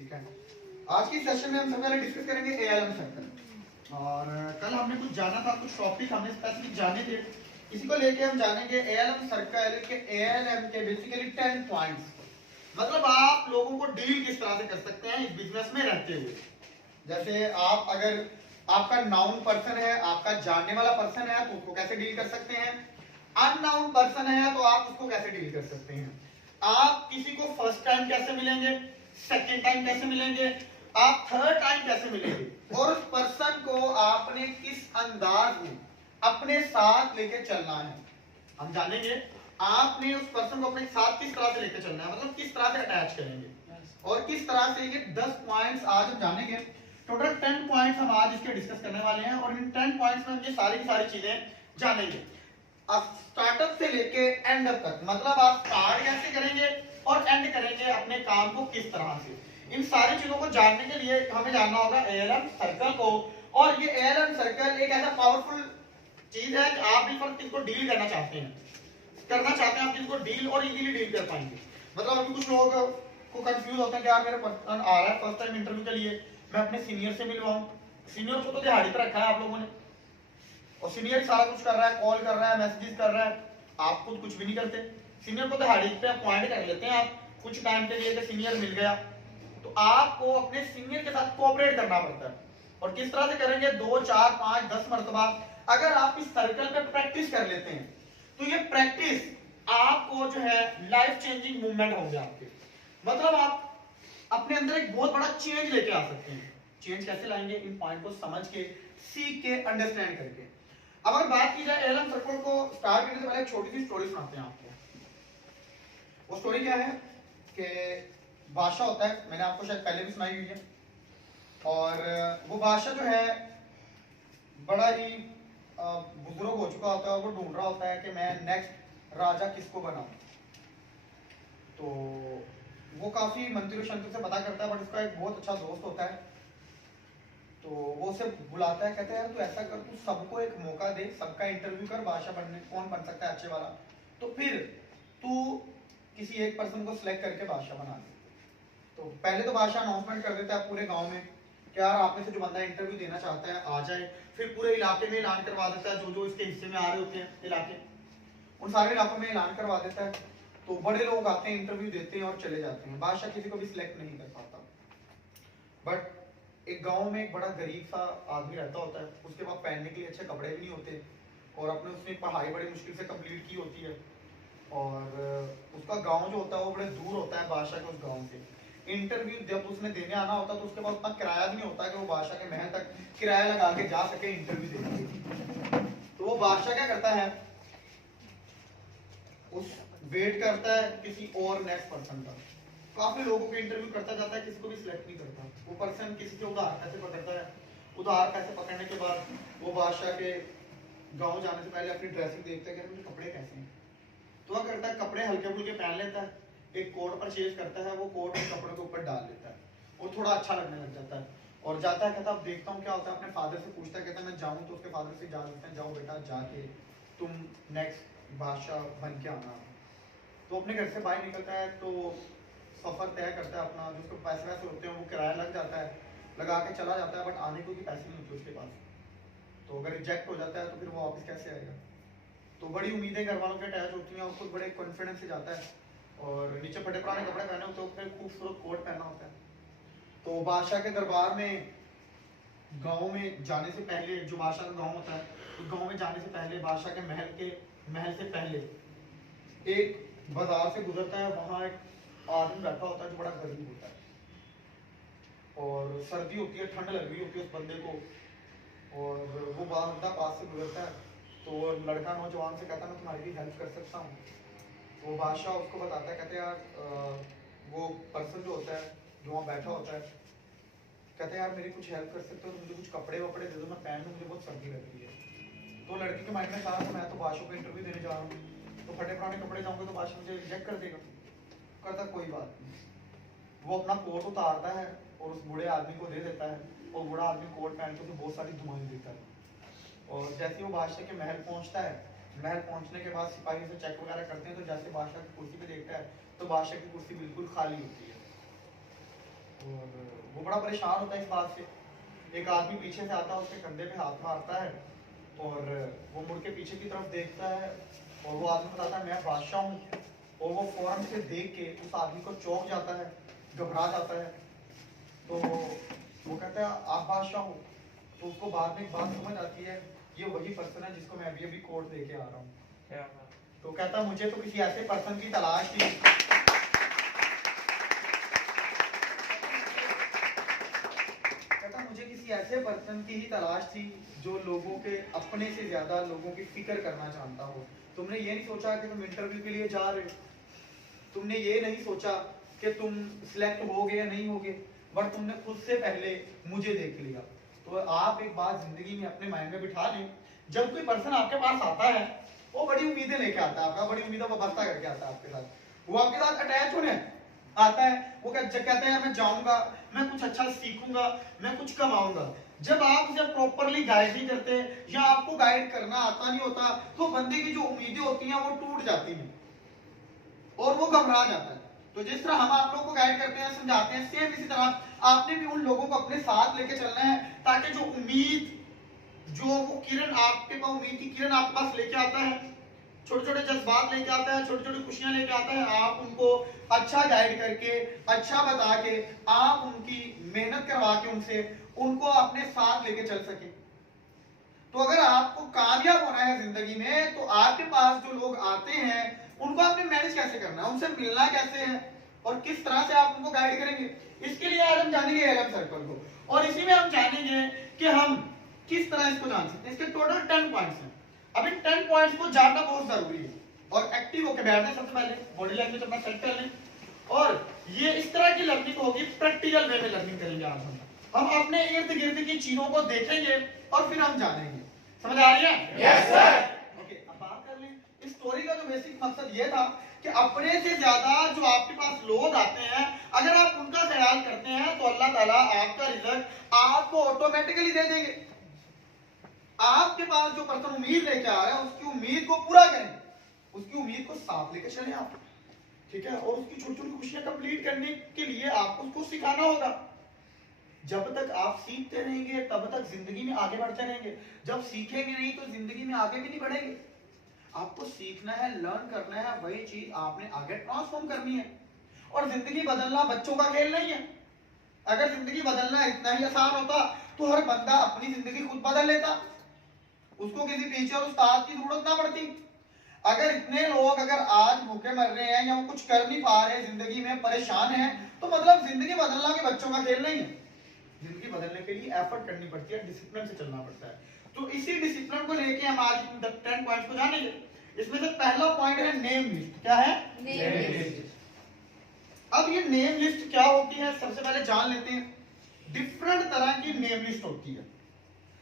ठीक है। आज की सेशन में हम सबसे पहले डिस्कस करेंगे एएलएम सर्कल। और कल हमने कुछ जाना था, कुछ टॉपिक हमने स्पेसिफिक जाने थे, इसी को लेके हम जानेंगे एएलएम सर्कल के एएलएम के बेसिकली 10 पॉइंट्स। मतलब आप लोगों को डील किस तरह से कर सकते हैं इस बिजनेस में रहते हुए। जैसे आप अगर आपका नाउन पर्सन है, आपका जानने वाला पर्सन है, तो उसको कैसे डील कर सकते हैं। अननाउन पर्सन है तो आप उसको कैसे डील कर सकते हैं। आप किसी को फर्स्ट टाइम कैसे मिलेंगे, सेकेंड टाइम कैसे मिलेंगे, आप थर्ड टाइम कैसे मिलेंगे, और उस पर्सन को आपने किस अंदाज में अपने साथ लेके चलना है हम जानेंगे। आपने उस पर्सन को अपने साथ किस तरह से लेके चलना है, मतलब किस तरह से अटैच करेंगे और किस तरह से। ये 10 पॉइंट्स आज हम जानेंगे। टोटल 10 पॉइंट्स हम आज इसके डिस्कस करने वाले हैं और इन 10 पॉइंट्स में हम ये सारी की सारी चीजें जानेंगे। आप स्टार्टअप से लेके एंड अप तक, मतलब आप स्टार्ट कैसे करेंगे और एंड करेंगे अपने काम को किस तरह से। इन सारी चीजों को जानने के लिए हमें जानना होगा एएलएम सर्कल को। और ये एएलएम सर्कल एक ऐसा पावरफुल चीज है कि आप भी फर्स्ट इसको डील करना चाहते हैं, आप इसको डील और इजीली डील कर पाएंगे। मतलब अभी कुछ लोग को कंफ्यूज होता है कि यार मेरा पर्सन आ रहा है फर्स्ट टाइम इंटरव्यू के लिए, मैं अपने सीनियर से मिलवाऊं। सीनियर को तो दिहाड़ी पे रखा है आप लोगों ने, और सीनियर सारा कुछ कर रहा है, कॉल कर रहा है, मैसेजेस कर रहा है, आप खुद कुछ भी नहीं करते। सीनियर को दिहाड़ी पे अपॉइंट कर लेते हैं आप कुछ टाइम के लिए कि सीनियर मिल गया, तो आपको अपने सीनियर के साथ कोऑपरेट करना पड़ता है। और किस तरह से करेंगे, 2 4 5 10 मरतबा अगर आप इस सर्कल पे प्रैक्टिस कर लेते हैं तो ये प्रैक्टिस आपको जो है लाइफ चेंजिंग मूवमेंट होंगे आपके। मतलब आप अपने अंदर एक बहुत बड़ा चेंज लेके आ सकते हैं। चेंज कैसे लाएंगे, इन पॉइंट को समझ के, सीख के, अंडरस्टैंड करके। अब अगर बात की जाए एएलएम सर्कल को स्टार्ट करने से पहले एक छोटी सी स्टोरी सुनाते हैं आपको। वो स्टोरी क्या है कि बादशाह होता है, मैंने आपको शायद पहले भी सुनाई हुई है। और वो बादशाह जो है बड़ा ही बुजुर्ग हो चुका होता है और वो ढूंढ रहा होता है कि मैं नेक्स्ट राजा किसको बनाऊं। तो वो काफी मंत्रियों शंत्रियों से पता करता है, बट उसका एक बहुत अच्छा दोस्त होता है। तो वो उसे बुलाता है, कहते हैं यार तू ऐसा कर, तू सबको एक मौका दे, सबका इंटरव्यू कर, बादशाह बनने कौन बन सकता है अच्छे वाला, तो फिर तू किसी एक पर्सन को सिलेक्ट करके बादशाह बना दे। तो पहले तो बादशाह अनाउंसमेंट कर देता है पूरे गांव में कि यार आप में से जो बंदा इंटरव्यू देना चाहता है आ जाए। फिर पूरे इलाके में ऐलान करवा देता है, जो जो इसके हिस्से में आ रहे होते हैं इलाके, उन सारे इलाकों में ऐलान करवा देता है। तो बड़े लोग आते हैं, इंटरव्यू देते हैं और चले जाते हैं। बादशाह किसी को भी सिलेक्ट नहीं कर पाता। बट एक गांव में एक बड़ा गरीब सा आदमी रहता होता है, उसके पास पहनने के लिए अच्छे कपड़े भी नहीं होते, और अपने उसने पढ़ाई बड़ी मुश्किल से कंप्लीट की होती है। और उसका गांव जो होता है वो बड़े दूर होता है बादशाह के उस गांव से। इंटरव्यू जब उसने देने आना होता है तो उसके पास उतना किराया भी नहीं होता है कि वो बादशाह के महल तक किराया लगा के जा सके इंटरव्यू देने। तो वो बादशाह क्या करता है, उस वेट करता है किसी और नेक्स्ट पर्सन का। काफी लोगों के इंटरव्यू करता जाता है, किसी को भी सिलेक्ट नहीं करता। वो पर्सन किसी से उधार पैसे पकड़ता है। उधार पैसे पकड़ने के बाद वो बादशाह के गांव जाने से पहले अपनी ड्रेसिंग देखता है कि मुझे कपड़े कैसे हैं। तो वह करता है कपड़े हल्के फुल्के पहन लेता है, एक कोट परचेज करता है, वो कोट उस कपड़ों के ऊपर डाल लेता है और थोड़ा अच्छा लगने लग जाता है। और जाता है, कहता है अब देखता हूँ क्या होता है, अपने फादर से पूछता है, कहता है मैं जाऊँ तो उसके फादर से जा देते हैं, जाओ बेटा जाके तुम नेक्स्ट बादशाह बन के आना। तो अपने घर से बाहर निकलता है, तो सफर तय करता है अपना, जो उसके पैसे वैसे होते हैं वो किराया लग जाता है, लगा के चला जाता है, बट आने को भी पैसे नहीं होते उसके पास। तो अगर रिजेक्ट हो जाता है तो फिर वो वापस कैसे आएगा। तो बड़ी उम्मीदें घर वालों के अटैच होती हैं और खुद बड़े कॉन्फिडेंस से जाता है, और नीचे फटे पुराने कपड़े पहने होते हैं, फिर खूबसूरत कोट पहना होता है। तो बादशाह के दरबार में, गांव में जाने से पहले, जो बादशाह का गांव होता है, तो गांव में जाने से पहले बादशाह के महल से पहले एक बाजार से गुजरता है। वहां एक आदमी बैठा होता है जो बड़ा गरीब होता है, और सर्दी होती है, ठंड लग रही होती है उस बंदे को, और वो बंदा पास से गुजरता है। तो लड़का नौजवान से कहता है मैं तुम्हारी भी हेल्प कर सकता हूँ। तो बादशाह उसको बताता है, कहते यार वो पर्सन जो होता है जो वहाँ बैठा होता है, कहते यार मेरी कुछ हेल्प कर सकते हो, मुझे कुछ कपड़े वपड़े दे दो, मैं पहन लूँ, मुझे बहुत सर्दी लग रही है। तो लड़के के माइंड में कहा मैं तो बादशाह को इंटरव्यू देने जा रहा हूँ, तो फटे पुराने कपड़े जाऊंगे तो बादशाह मुझे रिजेक्ट कर देगा। करता कोई बात नहीं, वो अपना कोट उतारता है और उस बूढ़े आदमी को दे देता है, और बूढ़ा आदमी कोट पहन के उसे बहुत सारी दुआएं देता है। और जैसे ही वो बादशाह के महल पहुंचता है, महल पहुंचने के बाद सिपाही से चेक वगैरह करते हैं, तो जैसे बादशाह की कुर्सी पे देखता है तो बादशाह की कुर्सी बिल्कुल खाली होती है। और वो बड़ा परेशान होता है इस बात से। एक आदमी पीछे से आता है, उसके कंधे पे हाथ मारता है और वो मुड़ के पीछे की तरफ देखता है और वो आदमी बताता है मैं बादशाह हूँ, और वो फौरन से देख के उस आदमी को चौंक जाता है, घबरा जाता है। तो वो कहता है आप बादशाह हो। तो उसको बाद में एक बात समझ आती है, ये वही पर्सन है जिसको मैं अभी अभी कोर्ट दे के आ रहा हूँ। तो कहता मुझे तो किसी ऐसे पर्सन की तलाश थी, कहता मुझे किसी ऐसे पर्सन की ही तलाश थी जो लोगों के अपने से ज्यादा लोगों की फिक्र करना जानता हो। तुमने ये नहीं सोचा कि तुम इंटरव्यू के लिए जा रहे हो, तुमने ये नहीं सोचा कि तुम सिलेक्ट होगे या नहीं होगे, बट तुमने खुद से पहले मुझे देख लिया। तो आप एक बात जिंदगी में अपने माइंड में बिठा लें, जब कोई पर्सन आपके पास आता है वो बड़ी उम्मीदें लेके आता है, आपका बड़ी उम्मीदों को वास्ता करके आता है आपके साथ, वो आपके साथ अटैच होने आता है। वो कहता है मैं जाऊंगा, मैं कुछ अच्छा सीखूंगा, मैं कुछ कमाऊंगा। जब आप उसे प्रॉपरली गाइड नहीं करते या आपको गाइड करना आता नहीं होता, तो बंदे की जो उम्मीदें होती हैं वो टूट जाती हैं और वो घबरा जाता है। तो जिस तरह हम आप लोगों को गाइड करते हैं, समझाते हैं, सेम इसी तरह आपने भी उन लोगों को अपने साथ लेके चलना है, ताकि जो उम्मीद, जो वो किरण आपके पास, उम्मीद की किरण आपके पास लेके आता है, छोटे छोटे जज्बात लेके आता है, छोटी छोटी खुशियां लेके आता है, आप उनको अच्छा गाइड करके, अच्छा बता के, आप उनकी मेहनत करवा के उनसे उनको अपने साथ लेके चल सके। तो अगर आपको कामयाब होना है जिंदगी में, तो आपके पास जो लोग आते हैं उनको आपने मैनेज कैसे करना है, उनसे मिलना कैसे है और किस तरह से आप उनको गाइड करेंगे, इसके लिए आज हम जानेंगे एएलएम सर्कल को। और इसी में हम जानेंगे कि हम किस तरह इसको जान सकते हैं। इसके टोटल 10 पॉइंट्स हैं। अब इन 10 पॉइंट्स को जानना बहुत जरूरी है और एक्टिव होकर बैठने सबसे पहले बॉडी लैंग्वेज अपना सेट कर लें। और ये इस तरह की लर्निंग होगी, प्रैक्टिकल वे में लर्निंग करेंगे आज हम अपने इर्द गिर्द की चीजों को देखेंगे और फिर हम जानेंगे। समझ आ रही है? Yes sir. ओके, अब बात कर लें। इस स्टोरी का जो बेसिक मकसद ये था कि अपने से ज्यादा जो आपके पास लोग आते हैं, अगर आप उनका ख्याल करते हैं तो अल्लाह ताला आपका रिजल्ट आपको ऑटोमेटिकली दे देंगे। आपके पास जो पर्सन उम्मीद लेके आ रहा है उसकी उम्मीद को पूरा करें, उसकी उम्मीद को साथ लेके चले आप, ठीक है। और उसकी छोटी छोटी खुशियां कंप्लीट करने के लिए आपको उसको सिखाना होगा। जब तक आप सीखते रहेंगे तब तक जिंदगी में आगे बढ़ते रहेंगे। जब सीखेंगे नहीं तो जिंदगी में आगे भी नहीं बढ़ेंगे। आपको सीखना है, लर्न करना है, वही चीज आपने आगे ट्रांसफॉर्म करनी है। और जिंदगी बदलना बच्चों का खेल नहीं है। अगर जिंदगी बदलना इतना ही आसान होता तो हर बंदा अपनी जिंदगी खुद बदल लेता, उसको किसी टीचर उस्ताद की जरूरत ना पड़ती। अगर इतने लोग अगर आज भूखे मर रहे हैं या वो कुछ कर नहीं पा रहे, जिंदगी में परेशान हैं, तो मतलब जिंदगी बदलना के बच्चों का खेल नहीं है। जिंदगी बदलने के लिए एफर्ट करनी पड़ती है, डिसिप्लिन से चलना पड़ता है। तो इसी डिसिप्लिन को लेके हम आज 10 पॉइंट्स को जानेंगे। इसमें से पहला पॉइंट है नेम लिस्ट। क्या है? Name list. अब ये नेम लिस्ट क्या होती है सबसे पहले जान लेते हैं। डिफरेंट तरह की नेम लिस्ट होती है।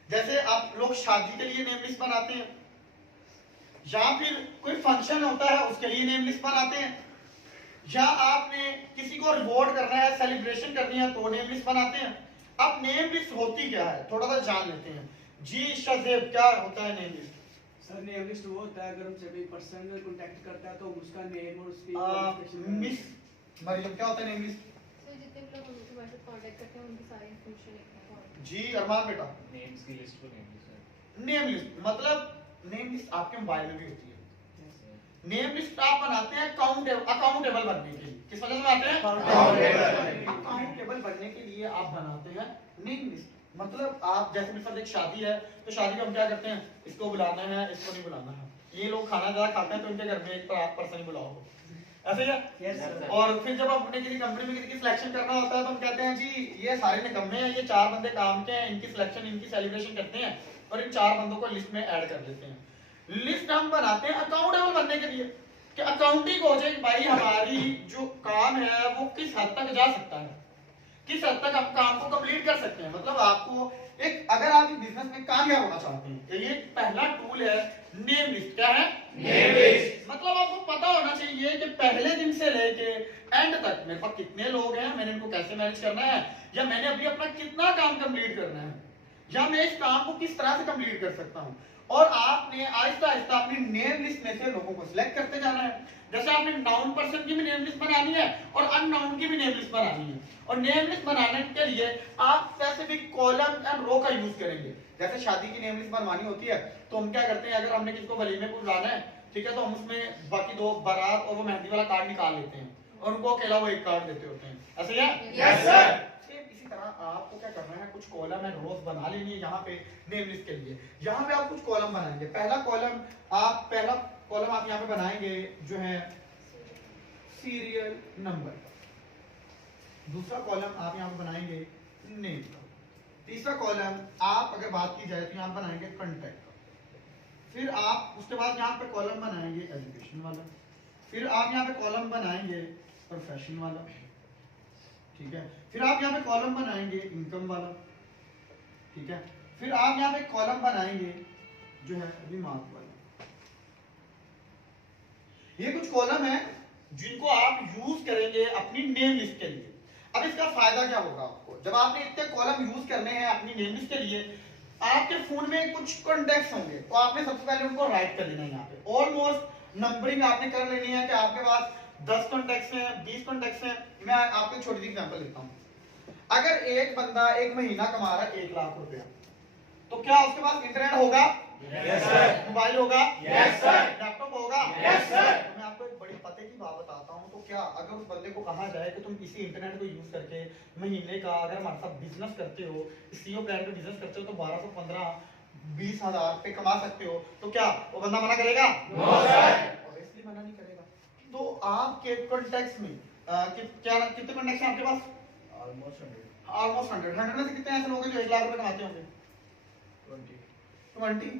जैसे आप लोग शादी के लिए नेम लिस्ट बनाते हैं, या फिर कोई फंक्शन होता है उसके लिए नेम लिस्ट बनाते हैं, या आपने किसी को रिवॉर्ड करना है, सेलिब्रेशन करनी है तो नेम लिस्ट बनाते हैं। अब नेम लिस्ट होती क्या है थोड़ा सा जान लेते हैं। जी शाजेब, क्या होता है name list? Sir name list वो होता है अगर हमसे कोई पर्सन कांटेक्ट करता है तो उसका नेम और उसकी मिस मरियम, क्या होता है नेम लिस्ट? सर जितने भी लोग उनके पास कांटेक्ट करते हैं उनकी सारी इन्फॉर्मेशन लिखना है। जी अरमान बेटा, नेम्स की लिस्ट को नेम लिस्ट है। नेम लिस्ट मतलब नेम लिस्ट आपके मोबाइल में भी होती है। नेम लिस्ट आप बनाते हैं अकाउंटेबल बनने के लिए। किस वजह से बनाते हैं? अकाउंटेबल बनने के लिए आप बनाते हैं नेम लिस्ट। मतलब आप जैसे मिसाल एक शादी है तो शादी में हम क्या करते हैं, इसको बुलाना है, इसको नहीं बुलाना है, ये लोग खाना ज्यादा खाते हैं तो इनके घर में एक पर्सन बुलाओ, ऐसे ही है। yes, और फिर जब अपने किसी कंपनी में किसी की सिलेक्शन करना होता है तो हम कहते हैं जी ये सारे निकम्मे हैं, ये 4 बंदे काम के हैं, इनकी सिलेक्शन, इनकी सेलिब्रेशन करते हैं और इन 4 बंदों को लिस्ट में ऐड कर देते हैं। लिस्ट हम बनाते हैं अकाउंटेबल बनने के लिए कि अकाउंटिंग हो जाए भाई हमारी जो काम है वो किस हद तक जा सकता है, किस हद तक हम काम को कंप्लीट कर सकते हैं। मतलब आपको एक, अगर आप बिजनेस में कामयाब होना चाहते हैं तो ये पहला टूल है नेम लिस्ट। क्या है? Name list. मतलब आपको पता होना चाहिए कि पहले दिन से लेके एंड तक मेरे पास कितने लोग हैं, मैंने इनको कैसे मैनेज करना है, या मैंने अभी अपना कितना काम कंप्लीट करना है, या मैं इस काम को किस तरह से कंप्लीट कर सकता हूँ। और आपने आहिस्ता आहिस्ता अपनी नेम लिस्ट में से लोगों को सिलेक्ट करते जाना है। जैसे आपने नाउन पर्सन की भी नेम लिस्ट बनानी है और अननाउन की भी नेम लिस्ट बनानी है। और नेम लिस्ट बनाने के लिए आप स्पेसिफिक कॉलम एंड रो का यूज करेंगे। जैसे शादी की नेम लिस्ट बनवानी होती है तो हम क्या करते हैं, अगर हमने किसी को वलीमे को बुलाना है, ठीक है, तो हम उसमें बाकी दो बारात और वो मेहंदी वाला कार्ड निकाल लेते हैं और उनको अकेला वो एक कार्ड देते होते हैं। ऐसे ही है? Yes, sir. इसी तरह आपको क्या करना है, कुछ कॉलम एंड रोज बना लेनी है यहाँ पे नेम लिस्ट के लिए। यहाँ पे आप कुछ कॉलम बनाएंगे। पहला कॉलम आप यहाँ पे बनाएंगे जो है सीरियल नंबर। दूसरा कॉलम आप यहाँ पे बनाएंगे नेम का। तीसरा कॉलम आप अगर बात की जाए तो यहाँ बनाएंगे कॉन्टैक्ट का। फिर आप उसके बाद यहाँ पे कॉलम बनाएंगे एजुकेशन वाला। फिर आप यहाँ पे कॉलम बनाएंगे प्रोफेशन वाला, ठीक है। फिर आप यहाँ पे कॉलम बनाएंगे इनकम वाला, ठीक है। फिर आप यहाँ पे कॉलम बनाएंगे जो है रिमार्क वाला। ये कुछ कॉलम है जिनको आप यूज करेंगे अपनी नेम लिस्ट के लिए। अब इसका फायदा क्या होगा आपको, जब आपने इतने कॉलम यूज करने हैं अपनी नेम लिस्ट के लिए, आपके फोन में कुछ कॉन्टेक्ट्स होंगे तो आपने सबसे पहले उनको राइट कर लेना है। यहाँ पे ऑलमोस्ट नंबरिंग आपने कर लेनी है कि आपके पास 10 कॉन्टेक्ट्स हैं, 20 कॉन्टेक्ट्स हैं। मैं आपको एक छोटी सी एग्जांपल देता हूँ। अगर एक बंदा एक महीना कमा रहा है 1 लाख रुपया, तो क्या उसके पास इंटरनेट होगा? Yes, sir. मोबाइल होगा? Yes, sir. लैपटॉप होगा? Yes, sir. तो मैं आपको एक बड़ी पते की बात बताता हूँ। तो क्या अगर उस बंदे को कहा जाए कि तुम इसी इंटरनेट को यूज करके महीने का अगर हमारे साथ बिजनेस करते हो, सीओ प्लान पे बिजनेस करते हो, तो 1215-20 हजार पे कमा सकते हो, तो क्या वो बंदा मना करेगा? No, sir. ऑब्वियसली मना नहीं करेगा। तो आपके कॉन्टेक्स्ट में कितने कॉन्टेक्ट हैं आपके पास? Almost 100. ऑलमोस्ट 100 में से कितने ऐसे लोग हैं जो 1 लाख रुपए कमाते होंगे? 20।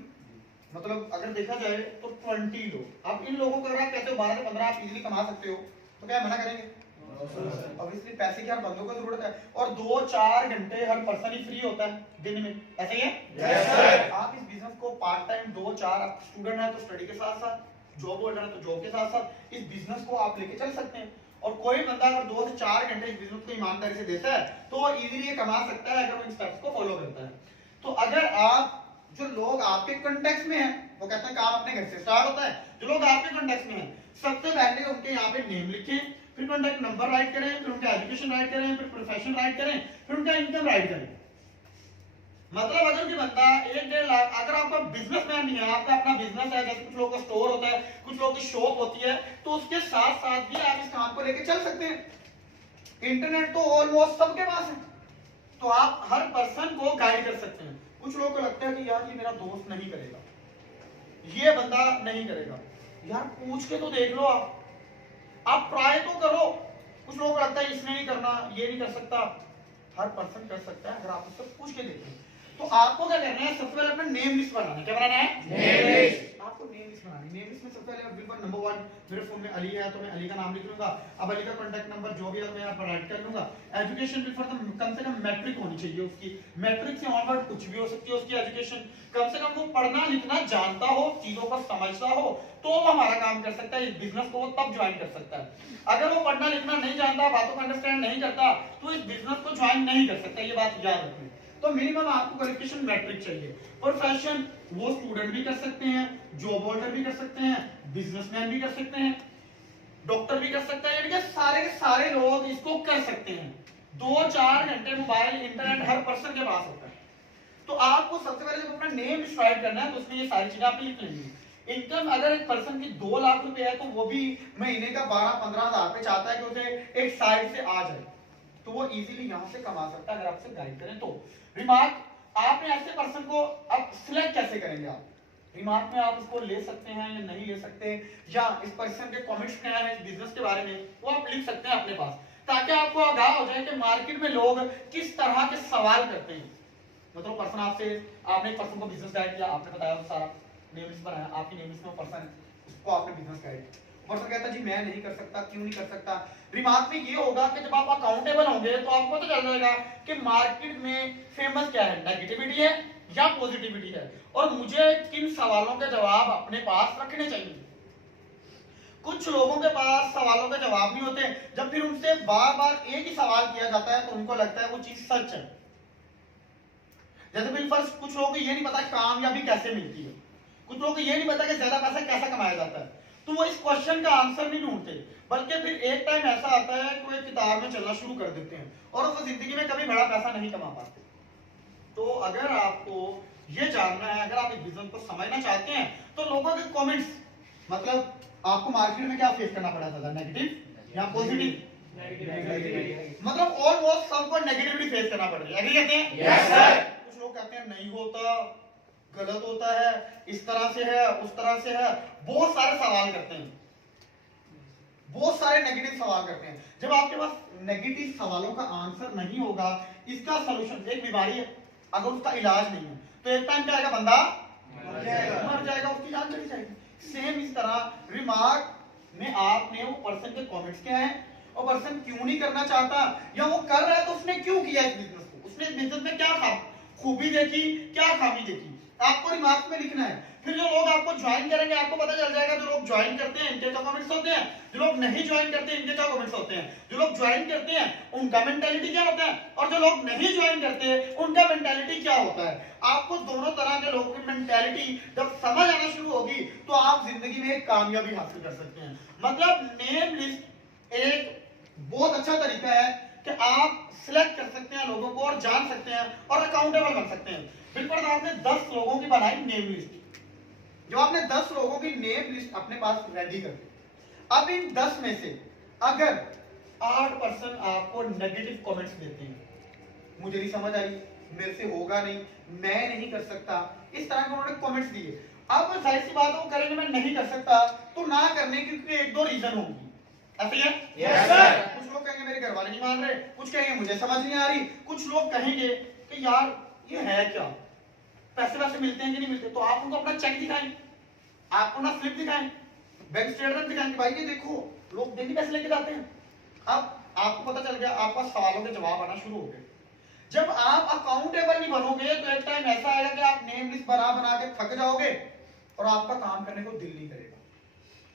मतलब अगर देखा जाए तो 20 लोग। अब इन लोगों को अगर आप कहते हो 12 से 15 आप इजीली कमा सकते हो, तो क्या मना करेंगे? ऑब्वियसली पैसे की हर बंदों को जरूरत है और 2-4 घंटे हर पर्सन ही फ्री होता है दिन में, ऐसे ही है? Yes, sir. आप इस बिजनेस को पार्ट टाइम 2-4, आप स्टूडेंट है तो स्टडी के साथ साथ, जॉब होल्डर है तो जॉब के साथ साथ इस बिजनेस को आप लेके चल सकते हैं। और कोई बंदा अगर 2 से 4 घंटे इस बिजनेस को ईमानदारी से देता है तो वो इजीली कमा सकता है अगर वो इन स्टेप्स को फॉलो करता है। तो अगर आप जो लोग आपके कॉन्टेक्ट में हैं, वो कहते हैं काम अपने घर से स्टार्ट होता है, जो लोग आपके कॉन्टेक्ट में हैं सबसे पहले उनके यहाँ पे नेम लिखें, फिर कॉन्टेक्ट नंबर राइट करें, फिर उनका एजुकेशन राइट करें, फिर प्रोफेशन राइट करें, फिर उनका इनकम राइट करें। मतलब अगर कोई बंदा 1-1.5 लाख, अगर आपका बिजनेसमैन नहीं है, आपका अपना बिजनेस है, जैसे कुछ लोगों का स्टोर होता है, कुछ लोगों की शॉप होती है, तो उसके साथ साथ भी आप इस काम को लेके चल सकते हैं। इंटरनेट तो ऑलमोस्ट सबके पास है, तो आप हर पर्सन को गाइड कर सकते हैं। कुछ लोगों को लगता है कि यार ये मेरा दोस्त नहीं करेगा, ये बंदा नहीं करेगा, यार पूछ के तो देख लो, आप ट्राई तो करो। कुछ लोगों को लगता है इसने नहीं करना, ये नहीं कर सकता, हर पर्सन कर सकता है अगर आप उससे पूछ के देखें। तो आपको क्या करना है, सबसे पहले अपना नेम लिस्ट बनाना है। क्या बनाना है? Name list. आपको नेम लिस्ट बनानी है। नेम लिस्ट में सबसे पहले बिल्कुल नंबर 1, मेरे फोन में अली है तो मैं अली का नाम लिख लूंगा। अब अली का कांटेक्ट नंबर जो भी है मैं यहाँ पर राइट कर लूंगा। एजुकेशन बिफोर कम से कम मैट्रिक होनी चाहिए उसकी, मैट्रिक से ऑनवर्ड कुछ भी हो सकती है उसकी एजुकेशन। कम से कम वो पढ़ना लिखना जानता हो, चीजों को समझता हो, तो वो हमारा काम कर सकता है। इस बिजनेस को वो तब ज्वाइन कर सकता है। अगर वो पढ़ना लिखना नहीं जानता, बातों को अंडरस्टैंड नहीं करता, तो इस बिजनेस को ज्वाइन नहीं कर सकता। ये बात याद रखनी। तो मिनिमम आपको क्वालिफिकेशन मैट्रिक चाहिए। प्रोफेशन वो स्टूडेंट भी कर सकते हैं, जॉब होल्डर भी कर सकते हैं, बिजनेसमैन भी कर सकते हैं, डॉक्टर भी कर सकता है, यानी कि सारे के सारे लोग इसको कर सकते हैं। 2-4 घंटे मोबाइल इंटरनेट हर पर्सन के पास होता है। तो आपको सबसे पहले जब अपना नेम डिसाइड करना है तो उसमें ये सारी चीजें आप लिख लेंगे। इनकम अगर एक पर्सन की 2 लाख रुपए है तो वो भी महीने का 12-15 हजार पे चाहता है कि उसे एक साइड से आ जाए, तो वो इजीली यहाँ से कमा सकता है अगर आपसे गाइड करें तो। रिमार्क, आपने ऐसे पर्सन को अब सिलेक्ट कैसे करेंगे? आप रिमार्क में आप इसको ले सकते हैं या नहीं ले सकते, या इस पर्सन के कमेंट्स क्या है इस बिजनेस के बारे में, वो आप लिख सकते हैं अपने पास, ताकि आपको आगाह हो जाए कि मार्केट में लोग किस तरह के सवाल करते हैं। मतलब पर्सन आपसे, आपने एक पर्सन को बिजनेस गाइड किया, आपने बताया सारा नेम लिस्ट बनाया, आपकी नेम लिस्ट में पर्सन है, उसको आपने बिजनेस गाइड, पर्सन कहता जी मैं नहीं कर सकता, क्यों नहीं कर सकता? रिमार्क में ये होगा कि जब आप अकाउंटेबल होंगे तो आपको पता चल जाएगा कि मार्केट में फेमस क्या है, नेगेटिविटी है या पॉजिटिविटी है, और मुझे किन सवालों के जवाब अपने पास रखने चाहिए। कुछ लोगों के पास सवालों के जवाब नहीं होते, जब फिर उनसे बार बार एक ही सवाल किया जाता है तो उनको लगता है वो चीज सच है। जैसे बिलफर्ज कुछ लोगों को ये नहीं पता कामयाबी कैसे मिलती है, कुछ लोगों को ये नहीं पता कि ज्यादा पैसा कैसा कमाया जाता है, तो वो इस क्वेश्चन का आंसर नहीं ढूंढते, बल्कि फिर एक टाइम ऐसा आता है कि वो एक किताब में चलना शुरू कर देते हैं और वो जिंदगी में कभी बड़ा पैसा नहीं कमा पाते। तो अगर आपको ये जानना है, अगर आप इस बिजनेस को समझना चाहते हैं, तो लोगों के कमेंट्स, मतलब आपको मार्केट में क्या फेस करना पड़ा था, नेगेटिव या पॉजिटिव? मतलब ऑलमोस्ट सबको नेगेटिवली फेस करना पड़ रहा है, कहते हैं यस सर। कुछ लोग कहते हैं नहीं होता, गलत होता है, इस तरह से है, उस तरह से है, बहुत सारे सवाल करते हैं, बहुत सारे नेगेटिव सवाल करते हैं। जब आपके पास नेगेटिव सवालों का आंसर नहीं होगा, इसका सलूशन, एक बीमारी है, अगर उसका इलाज नहीं है तो एक टाइम क्या आएगा, बंदा मर जाएगा, उसकी जान चली जाएगी। सेम इस तरह रिमार्क में आपने वो पर्सन के कमेंट्स क्या है, और पर्सन क्यों नहीं करना चाहता, या वो कर रहा है तो उसने क्यों किया इस बिजनेस को, उसने इस बिजनेस में क्या खूबी देखी, क्या खामी देखी, आपको रिमार्क में लिखना है। फिर जो लोग आपको ज्वाइन करेंगे, आपको पता चल जाएगा जो लोग ज्वाइन करते हैं इनके क्या कमेंट्स होते हैं, जो लोग नहीं ज्वाइन करते इनके क्या कमेंट्स होते हैं, जो लोग ज्वाइन करते हैं उनका मेंटालिटी क्या होता है, और जो लोग नहीं ज्वाइन करते उनका मेंटालिटी क्या होता है। आपको दोनों तरह के लोगों की मेंटालिटी जब समझ आना शुरू होगी तो आप जिंदगी में कामयाबी हासिल कर सकते हैं। मतलब नेम लिस्ट एक बहुत अच्छा तरीका है कि आप सिलेक्ट कर सकते हैं लोगों को और जान सकते हैं और अकाउंटेबल बन सकते हैं। बिल्कुल आपने 10 लोगों की बनाई नेम लिस्ट, जो आपने 10 लोगों की नेम लिस्ट अपने पास रेडी कर दी। अब इन 10 में से अगर 8% आपको नेगेटिव कमेंट्स देते हैं, मुझे नहीं समझ आई, मेरे से होगा नहीं, मैं नहीं कर सकता, इस तरह के उन्होंने कमेंट्स दिए। अब जाहिर सी बात है वो करेंगे मैं नहीं कर सकता, तो ना करने के एक दो रीजन होंगी, ऐसे ही है? Yes sir. कुछ लोग कहेंगे मेरे घर वाले नहीं मान रहे, कुछ कहेंगे मुझे समझ नहीं आ रही, कुछ लोग कहेंगे कि यार ये है क्या, पैसे वैसे मिलते हैं कि नहीं मिलते। तो आप उनको अपना चेक दिखाएं, आपको ना स्लिप दिखाएं, बैंक स्टेटमेंट दिखाएं कि भाई ये देखो लोग डेली पैसे लेके जाते हैं। अब आपको पता चल गया, आपका सवालों के जवाब आना शुरू हो गए। जब आप अकाउंटेबल नहीं बनोगे तो एक टाइम ऐसा आएगा कि आप नेम लिस्ट बना बना के थक जाओगे और आपका काम करने को दिल नहीं करेगा।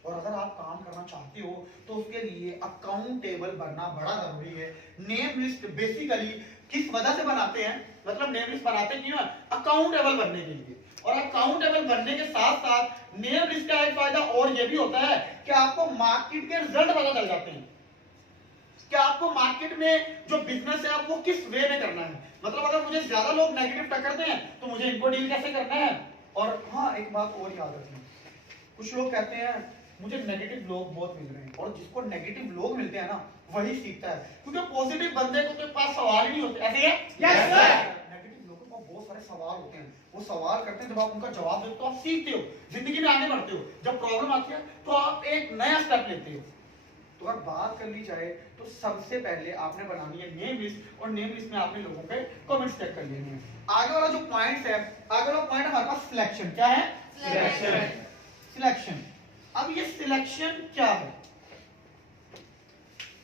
और अगर आप काम करना चाहते हो तो उसके लिए अकाउंटेबल बनना बड़ा जरूरी है। नेम लिस्ट बेसिकली किस वजह से बनाते हैं, मतलब नेम लिस्ट बनाते क्यों है, अकाउंटेबल बनने के लिए। और अकाउंटेबल बनने के साथ साथ नेम लिस्ट का एक फायदा और ये भी होता है कि आपको मार्केट के रिजल्ट पता चल जाते हैं कि आपको मार्केट में जो बिजनेस है आप वो किस वे में करना है। मतलब अगर मुझे ज्यादा लोग नेगेटिव टक्करते हैं तो मुझे इनको डील कैसे करना है। और हाँ, एक बात और याद रखना, कुछ लोग कहते हैं मुझे नेगेटिव लोग बहुत मिल रहे हैं, और जिसको नेगेटिव लोग मिलते हैं ना वही सीखता है, क्योंकि पॉजिटिव बंदे को के पास सवाल ही नहीं होते। ऐसे है? Yes sir. नेगेटिव लोगों को बहुत सारे सवाल होते हैं, वो सवाल करते हैं, जब आप उनका जवाब देते हो तो आप सीखते हो, जिंदगी में आगे बढ़ते हो। जब प्रॉब्लम आती है तो आप एक नया स्टेप लेते हो। तो अगर बात कर ली जाए तो सबसे पहले आपने बनानी है नेम लिस्ट, और नेम लिस्ट में आपने लोगों के कमेंट्स चेक कर लेने हैं। आगे वाला जो पॉइंट्स है, आगे वाला पॉइंट हमारे पास सिलेक्शन। क्या है? सिलेक्शन। अब ये सिलेक्शन क्या है,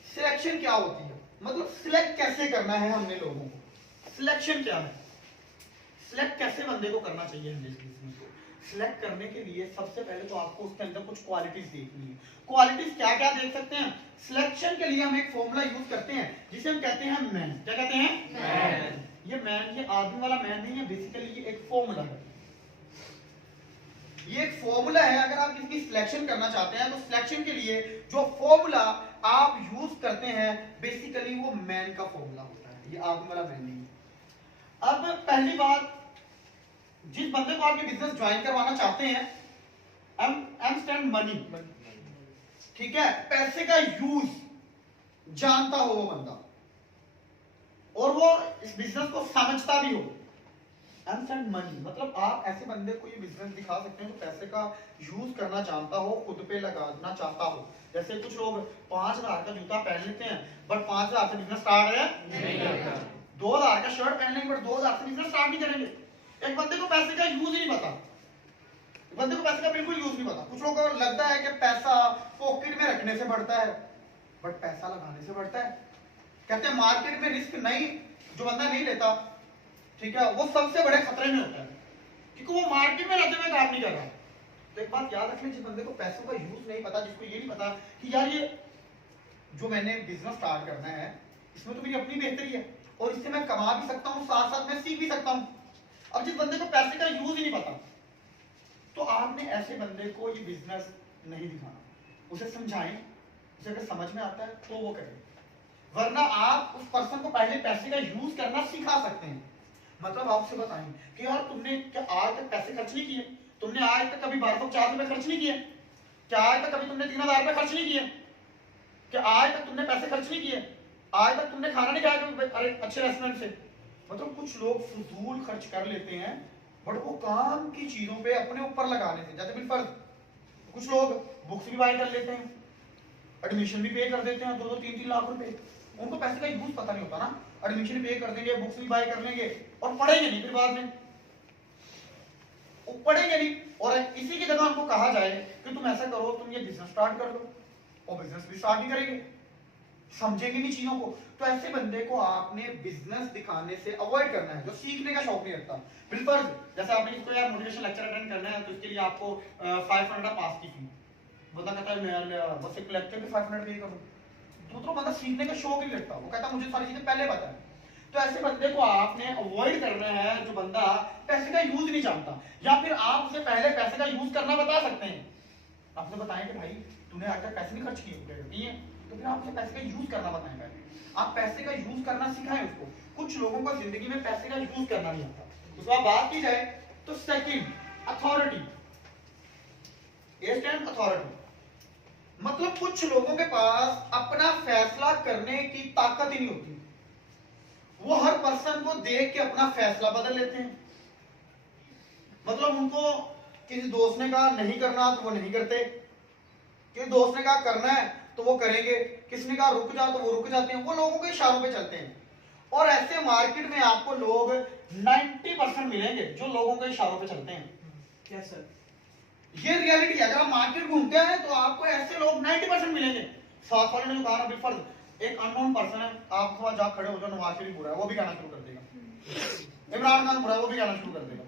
सिलेक्शन क्या होती है, मतलब सिलेक्ट कैसे करना है हमने लोगों को, सिलेक्शन क्या है, सिलेक्ट कैसे बंदे को करना चाहिए हमें। सिलेक्ट करने के लिए सबसे पहले तो आपको उसके अंदर कुछ क्वालिटीज देखनी है। क्वालिटीज क्या क्या देख सकते हैं, सिलेक्शन के लिए हम एक फॉर्मूला यूज करते हैं जिसे हम कहते हैं मैन। क्या कहते हैं? मैन। ये मैन, ये आदमी वाला मैन नहीं है, बेसिकली ये एक फॉर्मूला है। ये एक फॉर्मूला है। अगर आप इसकी सिलेक्शन करना चाहते हैं तो सिलेक्शन के लिए जो फॉर्मूला आप यूज करते हैं बेसिकली वो मैन का फॉर्मूला होता है, ये आदमी वाला मैन नहीं है। अब पहली बात, जिस बंदे को आपके बिजनेस ज्वाइन करवाना चाहते हैं, एम स्टैंड मनी, ठीक है, पैसे का यूज जानता हो वो बंदा, और वो इस बिजनेस को समझता भी हो। एम स्टैंड मनी मतलब आप ऐसे बंदे को ये बिजनेस दिखा सकते हैं जो पैसे का यूज करना जानता हो, खुद पे लगाना चाहता हो। जैसे कुछ लोग 5000 का जूता पहन लेते हैं बट 5000 से बिजनेस स्टार्ट है नहीं करता, 2000 का शर्ट पहन लेंगे बट 2000 से बिजनेस स्टार्ट नहीं करेंगे। एक बंदे को पैसे का यूज ही नहीं पता, बंदे को पैसे का बिल्कुल यूज नहीं पता। कुछ लोगों को लगता है कि पैसा पॉकेट में रखने से बढ़ता है, बट पैसा लगाने से बढ़ता है। कहते हैं मार्केट में रिस्क नहीं, जो बंदा नहीं लेता, ठीक है, वो सबसे बड़े खतरे में होता है, क्योंकि वो मार्केट में रहते हुए काम नहीं कर रहा। तो एक बात याद रखिए, जिस बंदे को पैसों का यूज नहीं पता, जिसको ये नहीं पता कि यार ये जो मैंने बिजनेस स्टार्ट करना है इसमें तो मेरी अपनी बेहतरी है और इससे मैं कमा भी सकता हूँ, साथ साथ मैं सीख भी सकता हूँ। अब जिस बंदे को पैसे का यूज ही नहीं पता, तो आपने ऐसे बंदे को ये बिजनेस नहीं दिखाना, उसे समझाएं, उसे अगर समझ में आता है तो वो करे, वरना आप उस पर्सन को पहले पैसे का यूज करना सिखा सकते हैं। मतलब आपसे बताएं कि यार तुमने क्या आज तक पैसे खर्च नहीं किए, तुमने आज तक कभी 1250 रुपए खर्च नहीं किए, क्या आज तक कभी तुमने 3000 रुपए खर्च नहीं किए, क्या आज तक तुमने पैसे खर्च नहीं किए, आज तक तुमने खाना नहीं खाया अरे अच्छे रेस्टोरेंट से। मतलब कुछ लोग फजूल खर्च कर लेते हैं बट वो काम की चीजों पे अपने ऊपर लगाने से, जैसे बिलफर्ज कुछ लोग बुक्स भी बाय कर लेते हैं, एडमिशन भी पे कर देते हैं 2-2, 3-3 लाख रुपए, उनको पैसे का यूज पता नहीं होता ना, एडमिशन पे कर देंगे, बुक्स भी बाय कर लेंगे और पढ़ेंगे नहीं, फिर बाद में वो पढ़ेंगे नहीं। और इसी की जगह उनको कहा जाए कि तुम ऐसा करो, तुम ये बिजनेस स्टार्ट कर लो, और बिजनेस भी स्टार्ट नहीं करेंगे, समझेंगे नहीं चीजों को। तो ऐसे बंदे को आपने बिजनेस दिखाने से अवॉइड करना है जो सीखने का शौक नहीं रखता। बिल्कुल जैसे आपने इसको यार मोटिवेशन लेक्चर अटेंड करना है तो इसके लिए आपको 500 पास की फी, बंदा कहता है मैं बस एक लेक्चर भी 500 पे करूं, तो बंदा सीखने का शौक नहीं रखता, वो कहता मुझे सारी चीजें पहले पता है। तो ऐसे बंदे को आपने अवॉइड करना है जो बंदा पैसे का यूज नहीं जानता, या फिर आप उसे पहले पैसे का यूज करना बता सकते हैं। आपसे बताएं कि भाई तूने आज तक पैसे नहीं खर्च किए, तो फिर आप उसे पैसे का यूज करना बताएं, पहले आप पैसे का यूज करना सिखाएं उसको। कुछ लोगों को जिंदगी में पैसे का यूज करना नहीं आता। उसके बाद बात की जाए तो सेकंड अथॉरिटी, अथॉरिटी मतलब कुछ लोगों के पास अपना फैसला करने की ताकत ही नहीं होती, वो हर पर्सन को देख के अपना फैसला बदल लेते हैं। मतलब उनको किसी दोस्त ने कहा नहीं करना तो वो नहीं करते, किसी दोस्त ने कहा करना है तो वो करेंगे, किसने कहा रुक जा तो वो रुक जाते हैं, वो लोगों के इशारों पे चलते हैं। और ऐसे मार्केट में आपको लोग 90% मिलेंगे जो लोगों के इशारों पे चलते हैं। क्या सर? ये रियलिटी है। अगर आप मार्केट घूमते हैं तो आपको ऐसे लोग 90% मिलेंगे। साथ वाले ने जो कहा बिल्कुल एक अननोन पर्सन है, आप थोड़ा जा खड़े हो जाओ, नवाज शरीफ बुरा है वो भी कहना शुरू कर देगा, इमरान खान बुरा है वो भी कहना शुरू कर देगा।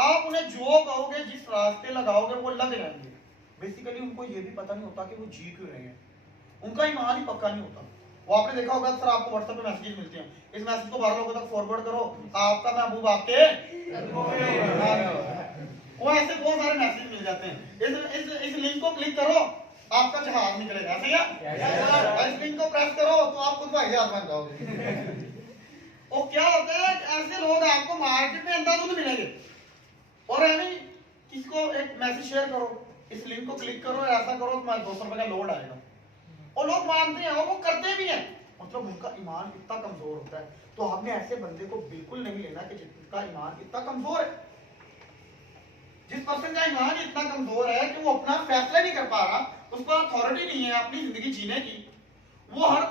आप उन्हें जो कहोगे, जिस रास्ते लगाओगे वो लग जाएंगे। बेसिकली उनको ये भी पता नहीं होता कि वो जी क्यों रहे हैं, उनका ईमान ही पक्का नहीं होता। वो आपने देखा होगा सर आपको व्हाट्सएप पे मैसेजेस मिलते हैं, इस मैसेज को 12 लोगों तक फॉरवर्ड करो, आपका महबूब आपके वो ऐसे बहुत सारे मैसेज मिल जाते हैं। इस लिंक को क्लिक करो आपका जहाज निकलेगा, ऐसे क्या? इस लिंक को प्रेस करो तो आप खुद भाई जहाज बन जाओगे। और क्या होता है ऐसे लोग आपको मार्केट में अंदाज़ मिलेंगे। और यानी किसको एक मैसेज शेयर करो, इस लिंक को क्लिक करो, ऐसा करो तुम्हारे 200 रुपए का लोड आएगा, और लोग मानते हैं और वो करते भी हैं। मतलब उनका ईमान इतना कमजोर होता है। तो आपने ऐसे बंदे को बिल्कुल नहीं लेना कि जिसका ईमान इतना कमजोर है। जिस पर्सन का ईमान इतना कमजोर है कि वो अपना फैसला नहीं कर पा रहा, उस पर अथॉरिटी नहीं है अपनी जिंदगी जीने की, वो हर